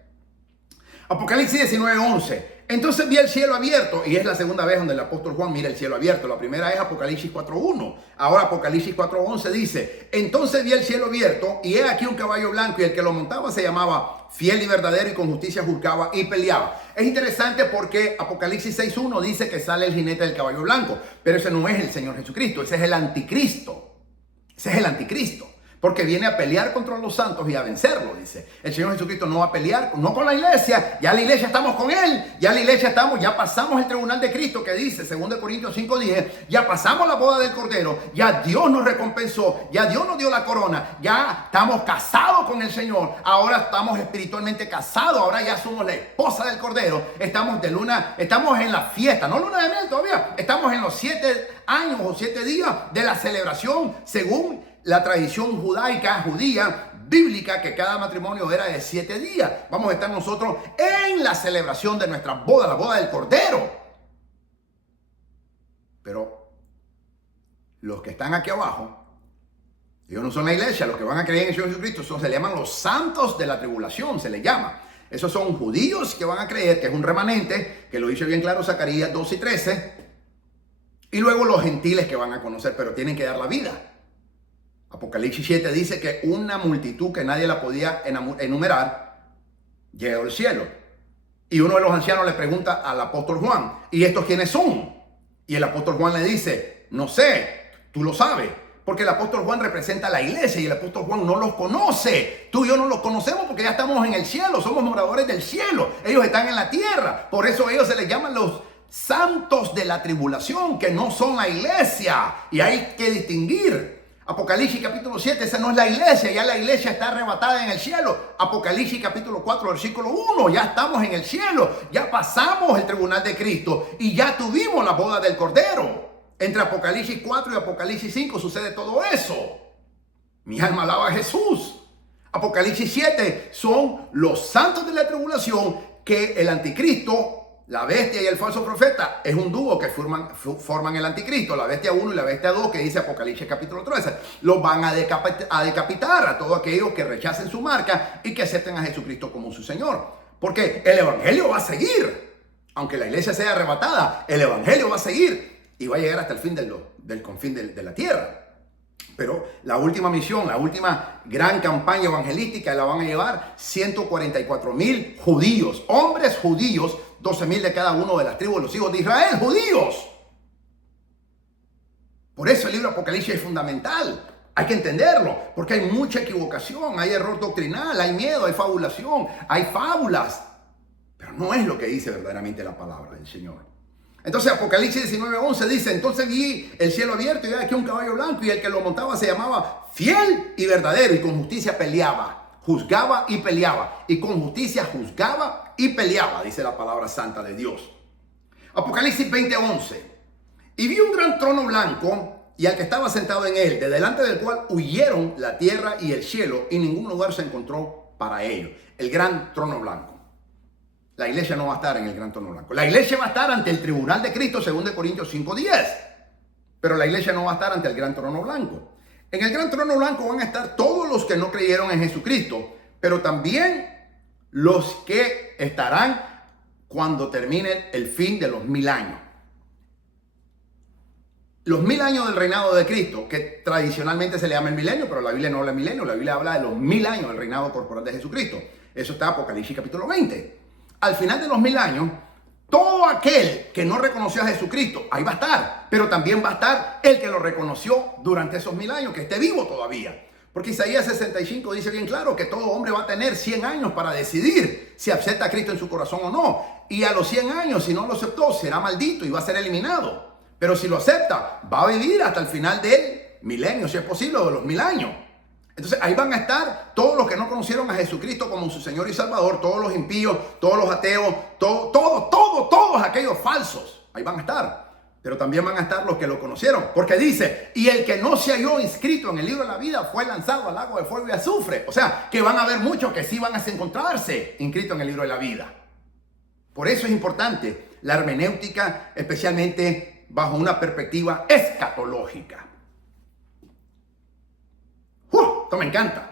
Apocalipsis 19:11. Entonces vi el cielo abierto, y es la segunda vez donde el apóstol Juan mira el cielo abierto. La primera es Apocalipsis 4:1. Ahora Apocalipsis 4:11 dice: entonces vi el cielo abierto, y he aquí un caballo blanco, y el que lo montaba se llamaba Fiel y Verdadero, y con justicia juzgaba y peleaba. Es interesante porque Apocalipsis 6:1 dice que sale el jinete del caballo blanco, pero ese no es el Señor Jesucristo, ese es el anticristo. Ese es el anticristo. Porque viene a pelear contra los santos y a vencerlo, dice. El Señor Jesucristo no va a pelear, no con la iglesia. Ya la iglesia estamos con Él. Ya la iglesia estamos, ya pasamos el tribunal de Cristo, que dice, 2 Corintios 5:10. Ya pasamos la boda del Cordero. Ya Dios nos recompensó. Ya Dios nos dio la corona. Ya estamos casados con el Señor. Ahora estamos espiritualmente casados. Ahora ya somos la esposa del Cordero. Estamos en la fiesta. No luna de miel todavía. Estamos en los 7 años o 7 días de la celebración según la tradición judía, bíblica, que cada matrimonio era de 7 días. Vamos a estar nosotros en la celebración de nuestra boda, la boda del Cordero. Pero los que están aquí abajo, ellos no son la iglesia, los que van a creer en el Señor Jesucristo, se le llaman los santos de la tribulación, se les llama. Esos son judíos que van a creer, que es un remanente, que lo dice bien claro Zacarías 12:13. Y luego los gentiles que van a conocer, pero tienen que dar la vida. Apocalipsis 7 dice que una multitud que nadie la podía enumerar llegó al cielo. Y uno de los ancianos le pregunta al apóstol Juan, ¿y estos quiénes son? Y el apóstol Juan le dice, no sé, tú lo sabes. Porque el apóstol Juan representa a la iglesia y el apóstol Juan no los conoce. Tú y yo no los conocemos porque ya estamos en el cielo, somos moradores del cielo. Ellos están en la tierra. Por eso ellos se les llaman los santos de la tribulación, que no son la iglesia. Y hay que distinguir. Apocalipsis capítulo 7, esa no es la iglesia, ya la iglesia está arrebatada en el cielo. Apocalipsis capítulo 4, versículo 1, ya estamos en el cielo, ya pasamos el tribunal de Cristo y ya tuvimos la boda del Cordero. Entre Apocalipsis 4 y Apocalipsis 5 sucede todo eso. Mi alma alaba a Jesús. Apocalipsis 7 son los santos de la tribulación que el anticristo, la bestia y el falso profeta, es un dúo que forman el anticristo. La bestia 1 y la bestia 2, que dice Apocalipsis capítulo 13, los van a decapitar a todos aquellos que rechacen su marca y que acepten a Jesucristo como su Señor. Porque el evangelio va a seguir. Aunque la iglesia sea arrebatada, el evangelio va a seguir y va a llegar hasta el fin del confín de la tierra. Pero la última misión, la última gran campaña evangelística la van a llevar 144,000 judíos, hombres judíos, 12,000 de cada uno de las tribus de los hijos de Israel, judíos. Por eso el libro de Apocalipsis es fundamental. Hay que entenderlo, porque hay mucha equivocación, hay error doctrinal, hay miedo, hay fabulación, hay fábulas. Pero no es lo que dice verdaderamente la palabra del Señor. Entonces Apocalipsis 19:11 dice, entonces vi el cielo abierto y vi aquí un caballo blanco y el que lo montaba se llamaba Fiel y Verdadero y con justicia peleaba, juzgaba y peleaba y con justicia juzgaba y peleaba, dice la palabra santa de Dios. Apocalipsis 20:11, y vi un gran trono blanco y al que estaba sentado en él, de delante del cual huyeron la tierra y el cielo y ningún lugar se encontró para ellos. El gran trono blanco. La iglesia no va a estar en el gran trono blanco. La iglesia va a estar ante el tribunal de Cristo, según de Corintios 5:10. Pero la iglesia no va a estar ante el gran trono blanco. En el gran trono blanco van a estar todos los que no creyeron en Jesucristo, pero también los que estarán cuando termine el fin de los 1000 años. Los 1000 años del reinado de Cristo, que tradicionalmente se le llama el milenio, pero la Biblia no habla de milenio, la Biblia habla de los 1000 años del reinado corporal de Jesucristo. Eso está en Apocalipsis capítulo 20. Al final de los 1000 años, todo aquel que no reconoció a Jesucristo, ahí va a estar. Pero también va a estar el que lo reconoció durante esos 1000 años, que esté vivo todavía. Porque Isaías 65 dice bien claro que todo hombre va a tener 100 años para decidir si acepta a Cristo en su corazón o no. Y a los 100 años, si no lo aceptó, será maldito y va a ser eliminado. Pero si lo acepta, va a vivir hasta el final del milenio, si es posible, o de los 1000 años. Entonces ahí van a estar todos los que no conocieron a Jesucristo como su Señor y Salvador, todos los impíos, todos los ateos, todos aquellos falsos. Ahí van a estar. Pero también van a estar los que lo conocieron. Porque dice, y el que no se halló inscrito en el libro de la vida fue lanzado al lago de fuego y azufre. O sea, que van a haber muchos que sí van a encontrarse inscritos en el libro de la vida. Por eso es importante la hermenéutica, especialmente bajo una perspectiva escatológica. Esto me encanta.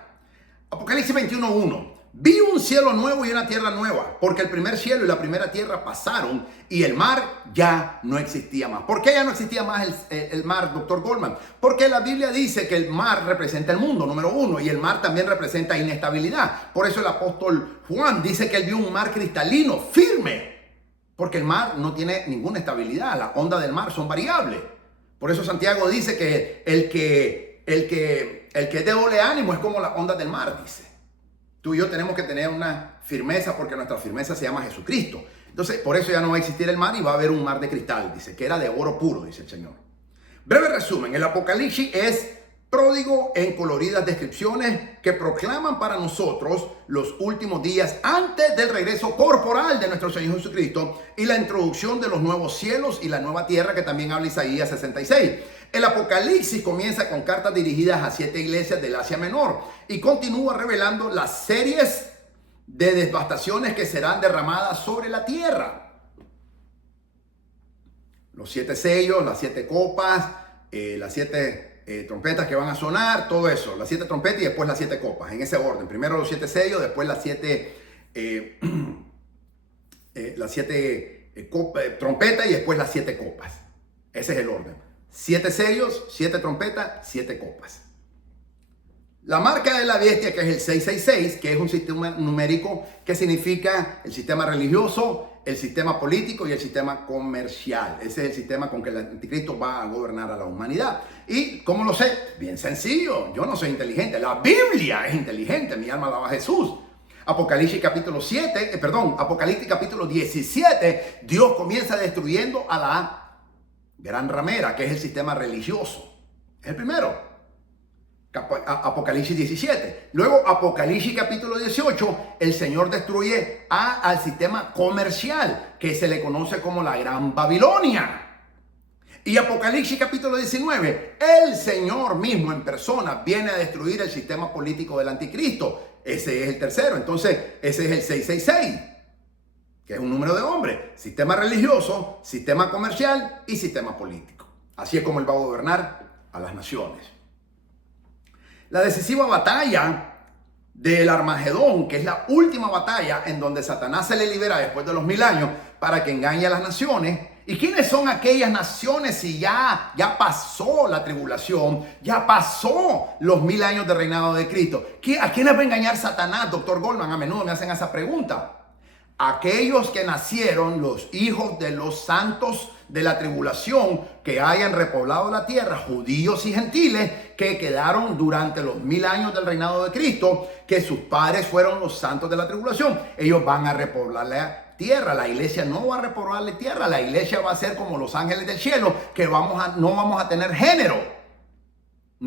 Apocalipsis 21:1. Vi un cielo nuevo y una tierra nueva, porque el primer cielo y la primera tierra pasaron y el mar ya no existía más. ¿Por qué ya no existía más el mar, doctor Goldman? Porque la Biblia dice que el mar representa el mundo, número uno, y el mar también representa inestabilidad. Por eso el apóstol Juan dice que él vio un mar cristalino, firme, porque el mar no tiene ninguna estabilidad, las ondas del mar son variables. Por eso Santiago dice que el que es de doble ánimo es como las ondas del mar, dice. Tú y yo tenemos que tener una firmeza porque nuestra firmeza se llama Jesucristo. Entonces, por eso ya no va a existir el mar y va a haber un mar de cristal, dice, que era de oro puro, dice el Señor. Breve resumen, el Apocalipsis es pródigo en coloridas descripciones que proclaman para nosotros los últimos días antes del regreso corporal de nuestro Señor Jesucristo y la introducción de los nuevos cielos y la nueva tierra que también habla Isaías 66. El Apocalipsis comienza con cartas dirigidas a 7 iglesias del Asia Menor y continúa revelando las series de devastaciones que serán derramadas sobre la tierra. Los 7 sellos, las 7 copas, las 7 trompetas que van a sonar, todo eso, las 7 trompetas y después las 7 copas, en ese orden. Primero los 7 sellos, después las 7 trompetas y después las 7 copas. Ese es el orden. 7 sellos, 7 trompetas, 7 copas. La marca de la bestia, que es el 666, que es un sistema numérico que significa el sistema religioso, el sistema político y el sistema comercial. Ese es el sistema con que el anticristo va a gobernar a la humanidad. ¿Y cómo lo sé? Bien sencillo. Yo no soy inteligente. La Biblia es inteligente. Mi alma alaba a Jesús. Apocalipsis capítulo 17, Dios comienza destruyendo a la gran ramera, que es el sistema religioso. Es el primero. Apocalipsis 17. Luego, Apocalipsis capítulo 18, el Señor destruye al sistema comercial, que se le conoce como la Gran Babilonia. Y Apocalipsis capítulo 19, el Señor mismo en persona viene a destruir el sistema político del anticristo. Ese es el tercero. Entonces, ese es el 666, que es un número de hombres. Sistema religioso, sistema comercial y sistema político. Así es como Él va a gobernar a las naciones. La decisiva batalla del Armagedón, que es la última batalla en donde Satanás se le libera después de los 1000 años para que engañe a las naciones. ¿Y quiénes son aquellas naciones si ya pasó la tribulación, ya pasó los 1000 años de reinado de Cristo? ¿A quiénes va a engañar Satanás, doctor Goldman? A menudo me hacen esa pregunta. Aquellos que nacieron, los hijos de los santos de la tribulación, que hayan repoblado la tierra, judíos y gentiles, que quedaron durante los 1000 años del reinado de Cristo, que sus padres fueron los santos de la tribulación. Ellos van a repoblar la tierra. La iglesia no va a repoblar la tierra. La iglesia va a ser como los ángeles del cielo, que no vamos a tener género.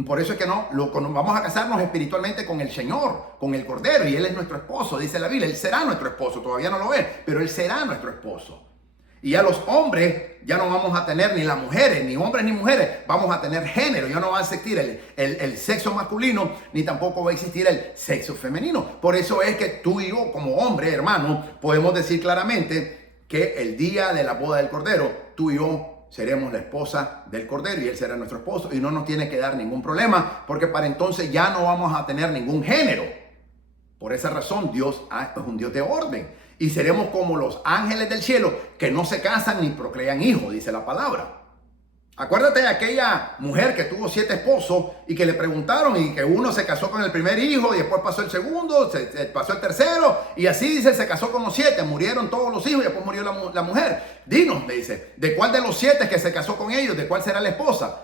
Por eso es que vamos a casarnos espiritualmente con el Señor, con el Cordero, y Él es nuestro esposo, dice la Biblia. Él será nuestro esposo, todavía no lo es, pero Él será nuestro esposo. Y a los hombres ya no vamos a tener ni las mujeres, ni hombres ni mujeres, vamos a tener género. Ya no va a existir el sexo masculino, ni tampoco va a existir el sexo femenino. Por eso es que tú y yo, como hombre, hermano, podemos decir claramente que el día de la boda del Cordero, tú y yo seremos la esposa del Cordero y Él será nuestro esposo, y no nos tiene que dar ningún problema, porque para entonces ya no vamos a tener ningún género. Por esa razón Dios es un Dios de orden, y seremos como los ángeles del cielo, que no se casan ni procrean hijos, dice la palabra. Acuérdate de aquella mujer que tuvo 7 esposos y que le preguntaron, y que uno se casó con el primer hijo y después pasó el segundo, pasó el tercero, y así dice, se casó con los 7, murieron todos los hijos y después murió la mujer. Dinos, le dice, ¿de cuál de los 7 que se casó con ellos, de cuál será la esposa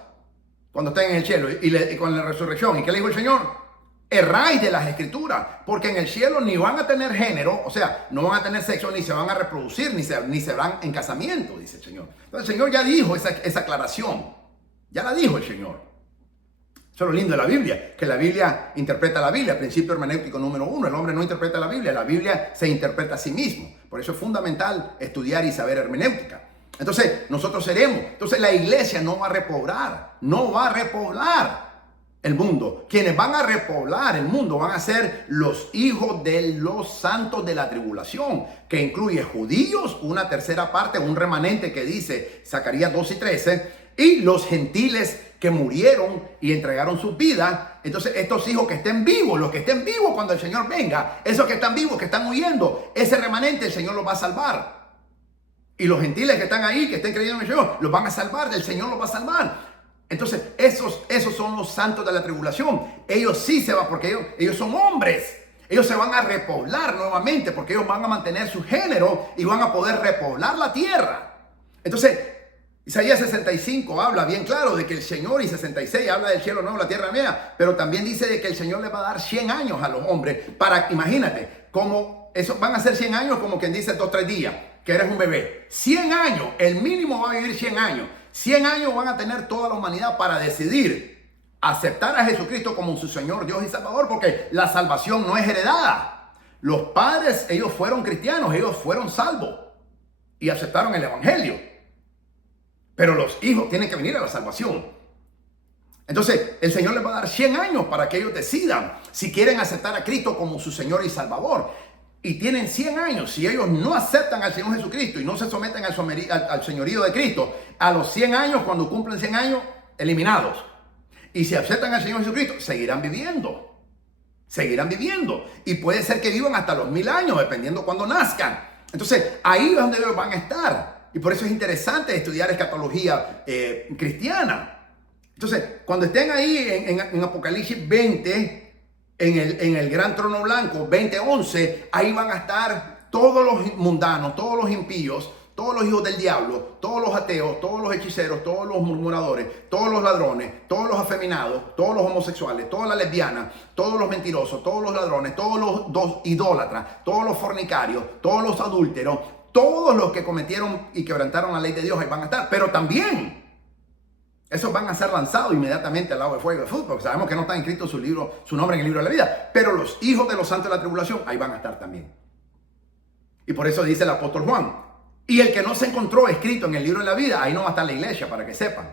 cuando estén en el cielo y con la resurrección? ¿Y qué le dijo el Señor? Erráis de las escrituras, porque en el cielo ni van a tener género, o sea, no van a tener sexo, ni se van a reproducir, ni se van en casamiento, dice el Señor. Entonces el Señor ya dijo esa aclaración, ya la dijo el Señor. Eso es lo lindo de la Biblia, que la Biblia interpreta la Biblia, principio hermenéutico número 1. El hombre no interpreta la Biblia se interpreta a sí mismo. Por eso es fundamental estudiar y saber hermenéutica. Entonces nosotros entonces la iglesia no va a repoblar el mundo. Quienes van a repoblar el mundo van a ser los hijos de los santos de la tribulación, que incluye judíos, una tercera parte, un remanente que dice Zacarías 2:13, y los gentiles que murieron y entregaron sus vidas. Entonces estos hijos que estén vivos, los que estén vivos cuando el Señor venga, esos que están vivos, que están huyendo, ese remanente el Señor los va a salvar. Y los gentiles que están ahí, que estén creyendo en el Señor, los van a salvar, el Señor los va a salvar. Entonces, esos son los santos de la tribulación. Ellos sí se van, porque ellos son hombres. Ellos se van a repoblar nuevamente, porque ellos van a mantener su género y van a poder repoblar la tierra. Entonces, Isaías 65 habla bien claro de que el Señor, y 66 habla del cielo nuevo, la tierra nueva, pero también dice de que el Señor le va a dar 100 años a los hombres. Imagínate, como eso van a ser 100 años, como quien dice 2 o 3 días, que eres un bebé. 100 años, el mínimo va a vivir 100 años. 100 años van a tener toda la humanidad para decidir aceptar a Jesucristo como su Señor, Dios y Salvador, porque la salvación no es heredada. Los padres, ellos fueron cristianos, ellos fueron salvos y aceptaron el Evangelio. Pero los hijos tienen que venir a la salvación. Entonces, el Señor les va a dar 100 años para que ellos decidan si quieren aceptar a Cristo como su Señor y Salvador. Y tienen 100 años. Si ellos no aceptan al Señor Jesucristo y no se someten al señorío de Cristo, a los 100 años, cuando cumplen 100 años, eliminados. Y si aceptan al Señor Jesucristo, seguirán viviendo. Seguirán viviendo. Y puede ser que vivan hasta los 1000 años, dependiendo cuando nazcan. Entonces, ahí es donde ellos van a estar. Y por eso es interesante estudiar escatología cristiana. Entonces, cuando estén ahí en Apocalipsis 20, en el gran trono blanco, 20:11, ahí van a estar todos los mundanos, todos los impíos, todos los hijos del diablo, todos los ateos, todos los hechiceros, todos los murmuradores, todos los ladrones, todos los afeminados, todos los homosexuales, todas las lesbianas, todos los mentirosos, todos los ladrones, todos los idólatras, todos los fornicarios, todos los adúlteros, todos los que cometieron y quebrantaron la ley de Dios, ahí van a estar. Pero también esos van a ser lanzados inmediatamente al lago de fuego de fútbol, porque sabemos que no está inscrito su nombre en el libro de la vida. Pero los hijos de los santos de la tribulación, ahí van a estar también. Y por eso dice el apóstol Juan, y el que no se encontró escrito en el libro de la vida, ahí no va a estar la iglesia, para que sepan.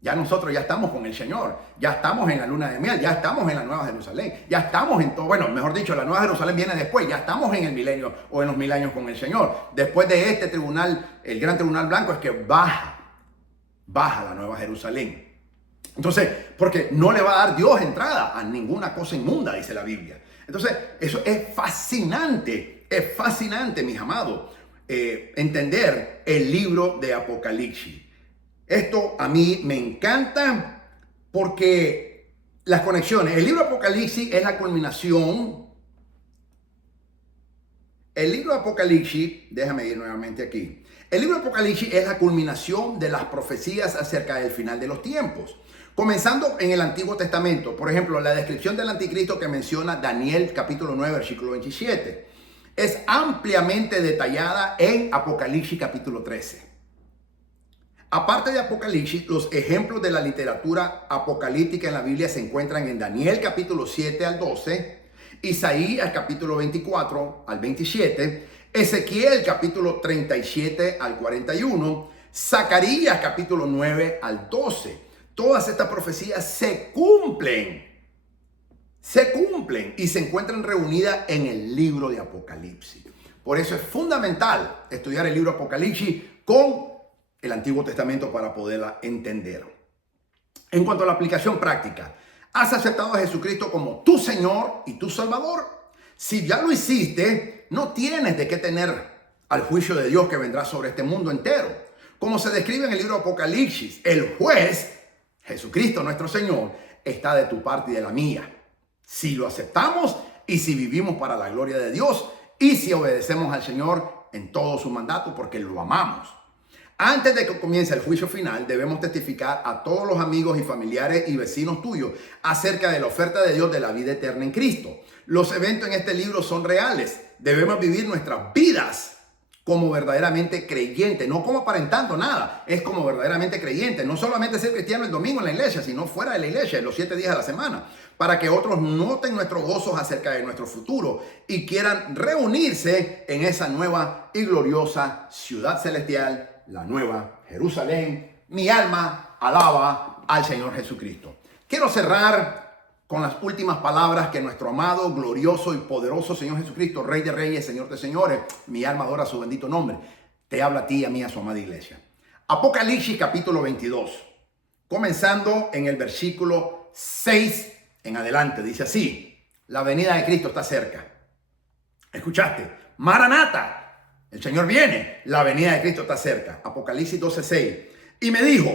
Ya nosotros ya estamos con el Señor, ya estamos en la luna de miel, ya estamos en la Nueva Jerusalén, ya estamos en todo, bueno, mejor dicho, la Nueva Jerusalén viene después, ya estamos en el milenio o en los 1000 años con el Señor. Después de este tribunal, el gran tribunal blanco, es que baja la Nueva Jerusalén. Entonces, porque no le va a dar Dios entrada a ninguna cosa inmunda, dice la Biblia. Entonces, eso es fascinante, mis amados, entender el libro de Apocalipsis. Esto a mí me encanta porque las conexiones, el libro de Apocalipsis es la culminación. El libro de Apocalipsis, déjame ir nuevamente aquí. El libro de Apocalipsis es la culminación de las profecías acerca del final de los tiempos. Comenzando en el Antiguo Testamento, por ejemplo, la descripción del anticristo que menciona Daniel capítulo 9, versículo 27, es ampliamente detallada en Apocalipsis capítulo 13. Aparte de Apocalipsis, los ejemplos de la literatura apocalíptica en la Biblia se encuentran en Daniel capítulo 7 al 12, Isaías capítulo 24 al 27, Ezequiel capítulo 37 al 41, Zacarías capítulo 9 al 12. Todas estas profecías se cumplen y se encuentran reunidas en el libro de Apocalipsis. Por eso es fundamental estudiar el libro de Apocalipsis con el Antiguo Testamento para poderla entender. En cuanto a la aplicación práctica, ¿has aceptado a Jesucristo como tu Señor y tu Salvador? Si ya lo hiciste, no tienes de qué temer al juicio de Dios que vendrá sobre este mundo entero. Como se describe en el libro de Apocalipsis, el juez, Jesucristo nuestro Señor, está de tu parte y de la mía. Si lo aceptamos y si vivimos para la gloria de Dios y si obedecemos al Señor en todo su mandato porque lo amamos. Antes de que comience el juicio final, debemos testificar a todos los amigos y familiares y vecinos tuyos acerca de la oferta de Dios de la vida eterna en Cristo. Los eventos en este libro son reales. Debemos vivir nuestras vidas como verdaderamente creyentes, no como aparentando nada, es como verdaderamente creyentes. No solamente ser cristiano el domingo en la iglesia, sino fuera de la iglesia, en los 7 días de la semana, para que otros noten nuestros gozos acerca de nuestro futuro y quieran reunirse en esa nueva y gloriosa ciudad celestial, la Nueva Jerusalén. Mi alma alaba al Señor Jesucristo. Quiero cerrar con las últimas palabras que nuestro amado, glorioso y poderoso Señor Jesucristo, Rey de Reyes, Señor de Señores, mi alma adora su bendito nombre, te habla a ti y a mí, a su amada iglesia. Apocalipsis capítulo 22, comenzando en el versículo 6 en adelante, dice así: la venida de Cristo está cerca. ¿Escuchaste? Maranata. El Señor viene, la venida de Cristo está cerca. Apocalipsis 12:6. Y me dijo,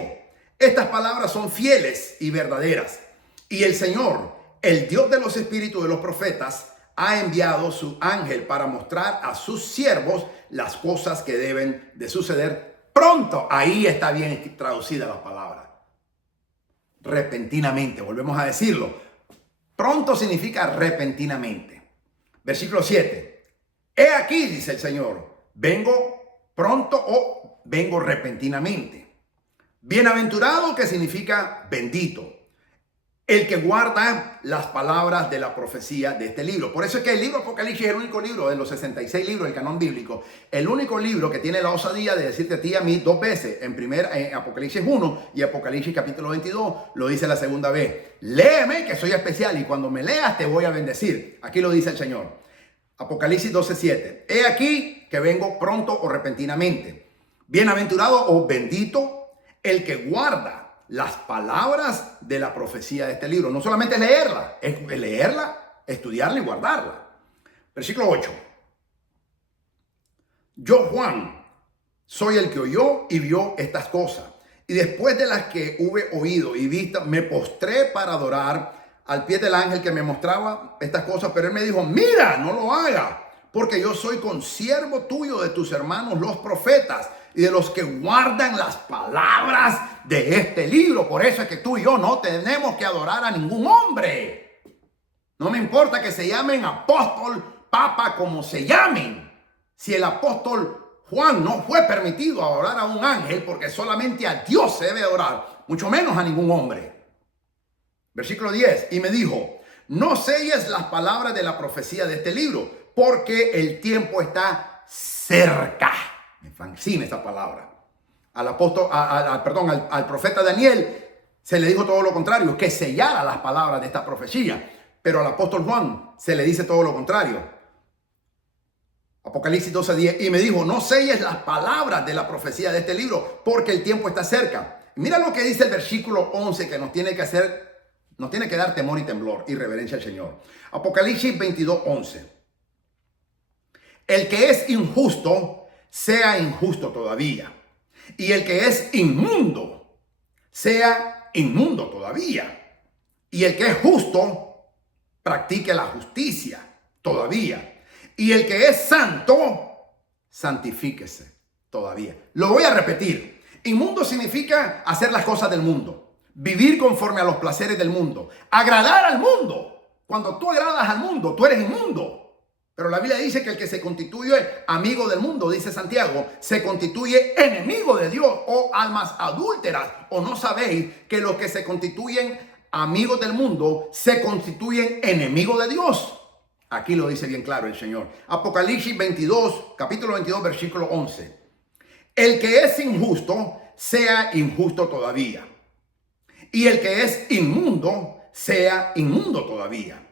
estas palabras son fieles y verdaderas. Y el Señor, el Dios de los espíritus de los profetas, ha enviado su ángel para mostrar a sus siervos las cosas que deben de suceder pronto. Ahí está bien traducida la palabra. Repentinamente, volvemos a decirlo. Pronto significa repentinamente. Versículo 7. He aquí, dice el Señor, vengo pronto o vengo repentinamente. Bienaventurado, que significa bendito, el que guarda las palabras de la profecía de este libro. Por eso es que el libro Apocalipsis es el único libro de los 66 libros del canon bíblico, el único libro que tiene la osadía de decirte a ti y a mí 2 veces, en Apocalipsis 1 y Apocalipsis capítulo 22, lo dice la segunda vez. Léeme que soy especial y cuando me leas te voy a bendecir. Aquí lo dice el Señor. Apocalipsis 12:7. He aquí que vengo pronto o repentinamente. Bienaventurado o bendito el que guarda las palabras de la profecía de este libro. No solamente es leerla, estudiarla y guardarla. Versículo 8. Yo, Juan, soy el que oyó y vio estas cosas. Y después de las que hube oído y visto, me postré para adorar al pie del ángel que me mostraba estas cosas, pero él me dijo, mira, no lo haga, porque yo soy consiervo tuyo de tus hermanos los profetas y de los que guardan las palabras de este libro. Por eso es que tú y yo no tenemos que adorar a ningún hombre. No me importa que se llamen apóstol, papa, como se llamen. Si el apóstol Juan no fue permitido adorar a un ángel, porque solamente a Dios se debe adorar, mucho menos a ningún hombre. Versículo 10, y me dijo, no selles las palabras de la profecía de este libro, porque el tiempo está cerca. Me fascina esa palabra. Al profeta Daniel se le dijo todo lo contrario, que sellara las palabras de esta profecía. Pero al apóstol Juan se le dice todo lo contrario. Apocalipsis 12:10, y me dijo, no selles las palabras de la profecía de este libro, porque el tiempo está cerca. Mira lo que dice el versículo 11, que nos tiene que dar temor y temblor y reverencia al Señor. Apocalipsis 22:11. El que es injusto, sea injusto todavía. Y el que es inmundo, sea inmundo todavía. Y el que es justo, practique la justicia todavía. Y el que es santo, santifíquese todavía. Lo voy a repetir. Inmundo significa hacer las cosas del mundo. Vivir conforme a los placeres del mundo. Agradar al mundo. Cuando tú agradas al mundo, tú eres inmundo. Pero la Biblia dice que el que se constituye amigo del mundo, dice Santiago, se constituye enemigo de Dios. O almas adúlteras. ¿O no sabéis que los que se constituyen amigos del mundo se constituyen enemigos de Dios? Aquí lo dice bien claro el Señor. Apocalipsis 22, capítulo 22, versículo 11. El que es injusto, sea injusto todavía. Y el que es inmundo, sea inmundo todavía.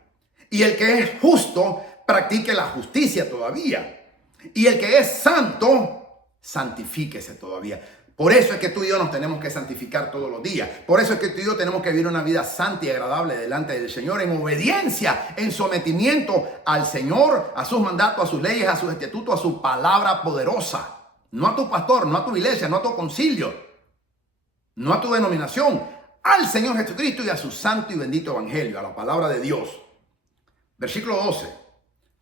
Y el que es justo, practique la justicia todavía. Y el que es santo, santifíquese todavía. Por eso es que tú y yo nos tenemos que santificar todos los días. Por eso es que tú y yo tenemos que vivir una vida santa y agradable delante del Señor, en obediencia, en sometimiento al Señor, a sus mandatos, a sus leyes, a sus estatutos, a su palabra poderosa. No a tu pastor, no a tu iglesia, no a tu concilio, no a tu denominación, al Señor Jesucristo y a su santo y bendito evangelio, a la palabra de Dios. Versículo 12,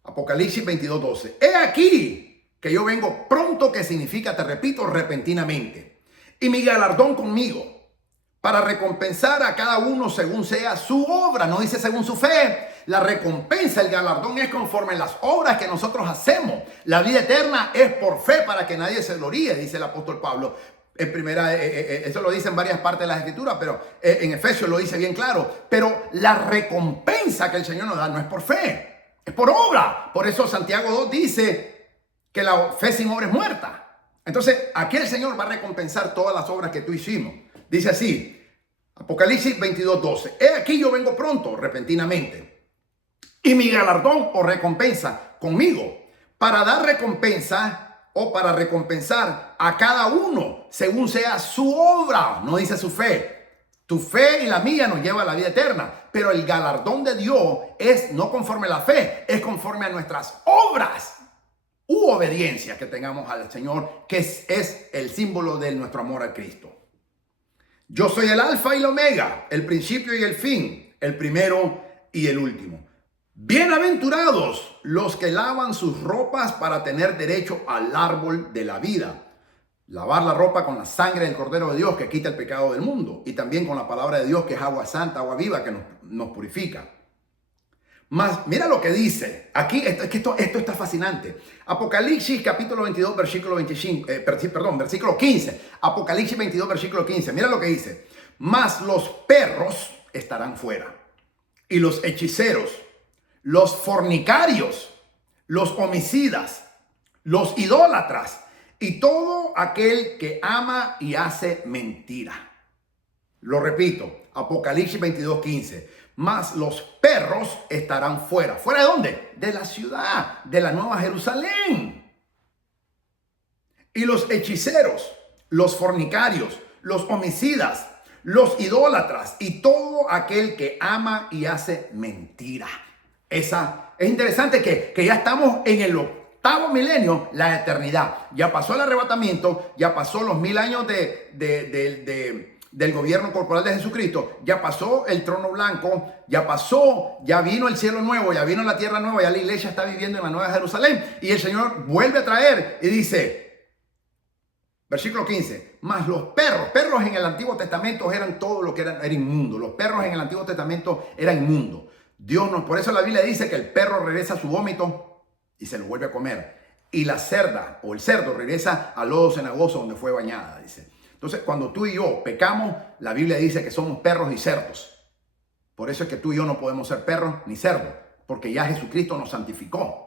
Apocalipsis 22:12. He aquí que yo vengo pronto, que significa, te repito, repentinamente. Y mi galardón conmigo, para recompensar a cada uno según sea su obra. No dice según su fe. La recompensa, el galardón es conforme a las obras que nosotros hacemos. La vida eterna es por fe, para que nadie se gloríe, dice el apóstol Pablo. En primera, eso lo dice en varias partes de las escrituras, pero en Efesios lo dice bien claro. Pero la recompensa que el Señor nos da no es por fe, es por obra. Por eso Santiago 2 dice que la fe sin obra es muerta. Entonces, aquí el Señor va a recompensar todas las obras que tú hicimos. Dice así, Apocalipsis 22:12. He aquí yo vengo pronto, repentinamente, y mi galardón o recompensa conmigo, para dar recompensa o para recompensar a cada uno según sea su obra. No dice su fe. Tu fe y la mía nos lleva a la vida eterna, pero el galardón de Dios es no conforme a la fe, es conforme a nuestras obras u obediencia que tengamos al Señor, que es el símbolo de nuestro amor a Cristo. Yo soy el alfa y el omega, el principio y el fin, el primero y el último. Bienaventurados los que lavan sus ropas para tener derecho al árbol de la vida. Lavar la ropa con la sangre del Cordero de Dios que quita el pecado del mundo, y también con la palabra de Dios, que es agua santa, agua viva, que nos purifica. Más, mira lo que dice aquí, esto está fascinante. Apocalipsis capítulo 22, versículo 15. Apocalipsis 22, versículo 15. Mira lo que dice. Mas los perros estarán fuera, y los hechiceros, los fornicarios, los homicidas, los idólatras, y todo aquel que ama y hace mentira. Lo repito, Apocalipsis 22, 15. Mas los perros estarán fuera. ¿Fuera de dónde? De la ciudad, de la Nueva Jerusalén. Y los hechiceros, los fornicarios, los homicidas, los idólatras y todo aquel que ama y hace mentira. Es interesante que ya estamos en el octavo milenio, la eternidad. Ya pasó el arrebatamiento, ya pasó los 1000 años de del gobierno corporal de Jesucristo, ya pasó el trono blanco, ya pasó, ya vino el cielo nuevo, ya vino la tierra nueva, ya la iglesia está viviendo en la nueva Jerusalén y el Señor vuelve a traer y dice, versículo 15, mas los perros en el Antiguo Testamento eran todo lo que era inmundo, los perros en el Antiguo Testamento eran inmundos. Dios no, por eso la Biblia dice que el perro regresa a su vómito y se lo vuelve a comer. Y la cerda o el cerdo regresa al lodo cenagoso donde fue bañada, dice. Entonces, cuando tú y yo pecamos, la Biblia dice que somos perros y cerdos. Por eso es que tú y yo no podemos ser perros ni cerdos, porque ya Jesucristo nos santificó.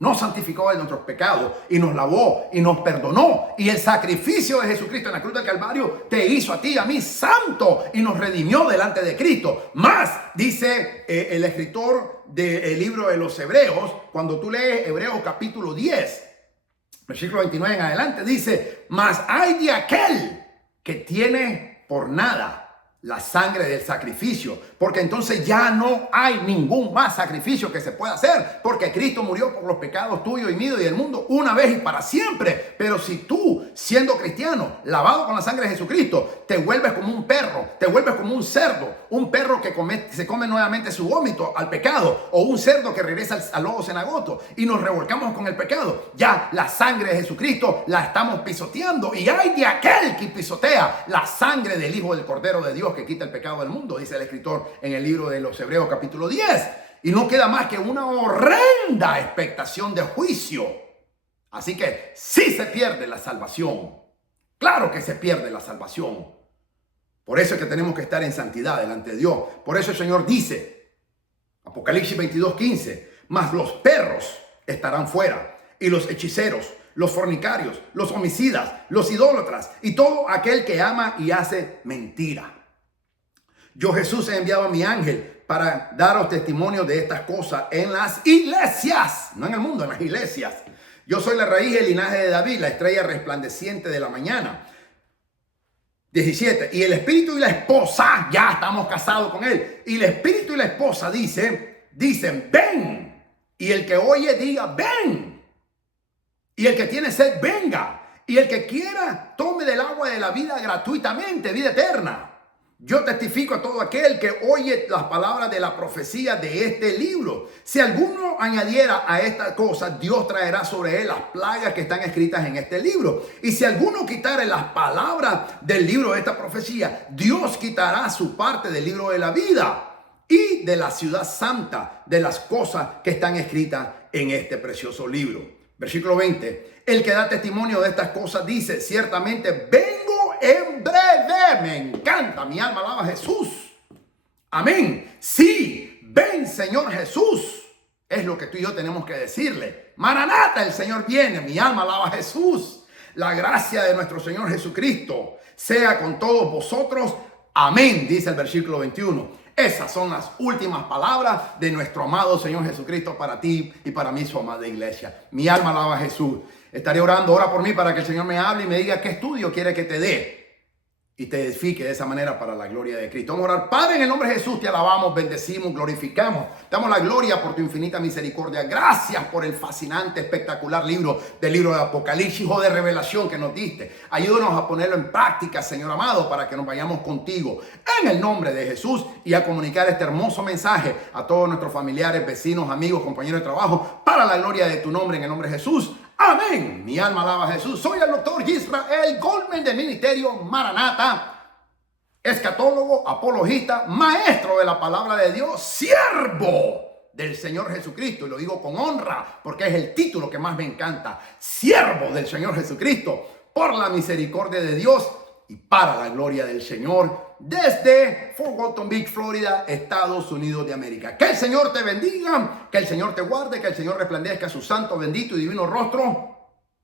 Nos santificó de nuestros pecados y nos lavó y nos perdonó. Y el sacrificio de Jesucristo en la cruz del Calvario te hizo a ti, a mí, santo y nos redimió delante de Cristo. Más, dice el escritor del libro de los Hebreos, cuando tú lees Hebreos capítulo 10, versículo 29 en adelante, dice, mas hay de aquel que tiene por nada la sangre del sacrificio, porque entonces ya no hay ningún más sacrificio que se pueda hacer, porque Cristo murió por los pecados tuyos y míos y del mundo una vez y para siempre. Pero si tú, siendo cristiano, lavado con la sangre de Jesucristo, te vuelves como un perro, te vuelves como un cerdo, un perro que se come nuevamente su vómito al pecado, o un cerdo que regresa al lodo cenagoso y nos revolcamos con el pecado, ya la sangre de Jesucristo la estamos pisoteando, y hay de aquel que pisotea la sangre del Hijo del Cordero de Dios que quita el pecado del mundo, dice el escritor en el libro de los Hebreos capítulo 10. Y no queda más que una horrenda expectación de juicio. Así que sí se pierde la salvación. Claro que se pierde la salvación. Por eso es que tenemos que estar en santidad delante de Dios. Por eso el Señor dice, Apocalipsis 22:15, mas los perros estarán fuera, y los hechiceros, los fornicarios, los homicidas, los idólatras y todo aquel que ama y hace mentira. Yo, Jesús, he enviado a mi ángel para daros testimonio de estas cosas en las iglesias, no en el mundo, en las iglesias. Yo soy la raíz del linaje de David, la estrella resplandeciente de la mañana. 17. Y el espíritu y la esposa, ya estamos casados con él. Y el espíritu y la esposa dicen, ven. Y el que oye diga, ven. Y el que tiene sed, venga. Y el que quiera, tome del agua de la vida gratuitamente, vida eterna. Yo testifico a todo aquel que oye las palabras de la profecía de este libro. Si alguno añadiera a esta cosa, Dios traerá sobre él las plagas que están escritas en este libro. Y si alguno quitare las palabras del libro de esta profecía, Dios quitará su parte del libro de la vida y de la ciudad santa, de las cosas que están escritas en este precioso libro. Versículo 20. El que da testimonio de estas cosas dice, ciertamente vengo en breve. Me encanta, mi alma alaba a Jesús. Amén. Sí, ven Señor Jesús. Es lo que tú y yo tenemos que decirle. Maranata, el Señor viene. Mi alma alaba a Jesús. La gracia de nuestro Señor Jesucristo sea con todos vosotros. Amén, dice el versículo 21. Esas son las últimas palabras de nuestro amado Señor Jesucristo para ti y para mí, su amada iglesia. Mi alma alaba a Jesús. Estaré orando, ora por mí para que el Señor me hable y me diga qué estudio quiere que te dé y te edifique de esa manera para la gloria de Cristo. Vamos a orar. Padre, en el nombre de Jesús te alabamos, bendecimos, glorificamos. Damos la gloria por tu infinita misericordia. Gracias por el fascinante, espectacular libro de Apocalipsis o de revelación que nos diste. Ayúdanos a ponerlo en práctica, Señor amado, para que nos vayamos contigo en el nombre de Jesús y a comunicar este hermoso mensaje a todos nuestros familiares, vecinos, amigos, compañeros de trabajo, para la gloria de tu nombre, en el nombre de Jesús. Amén. Mi alma alaba a Jesús. Soy el doctor Israel Goldman del Ministerio Maranata, escatólogo, apologista, maestro de la palabra de Dios, siervo del Señor Jesucristo. Y lo digo con honra porque es el título que más me encanta. Siervo del Señor Jesucristo por la misericordia de Dios y para la gloria del Señor, desde Fort Walton Beach, Florida, Estados Unidos de América. Que el Señor te bendiga, que el Señor te guarde, que el Señor resplandezca su santo, bendito y divino rostro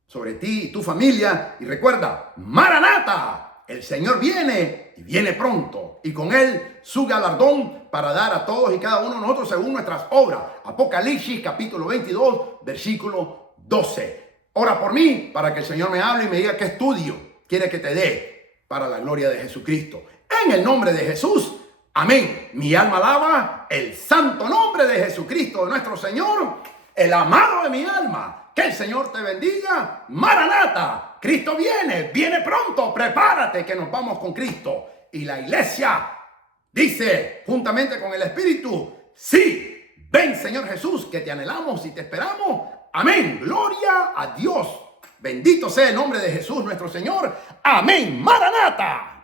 sobre ti y tu familia. Y recuerda, Maranata, el Señor viene y viene pronto, y con él su galardón para dar a todos y cada uno de nosotros según nuestras obras. Apocalipsis capítulo 22, versículo 12. Ora por mí para que el Señor me hable y me diga qué estudio quiere que te dé para la gloria de Jesucristo. En el nombre de Jesús, amén. Mi alma alaba el santo nombre de Jesucristo, de nuestro Señor, el amado de mi alma. Que el Señor te bendiga. Maranata, Cristo viene, viene pronto. Prepárate que nos vamos con Cristo. Y la iglesia dice, juntamente con el Espíritu, sí, ven Señor Jesús, que te anhelamos y te esperamos. Amén. Gloria a Dios. Bendito sea el nombre de Jesús nuestro Señor. Amén. Maranata.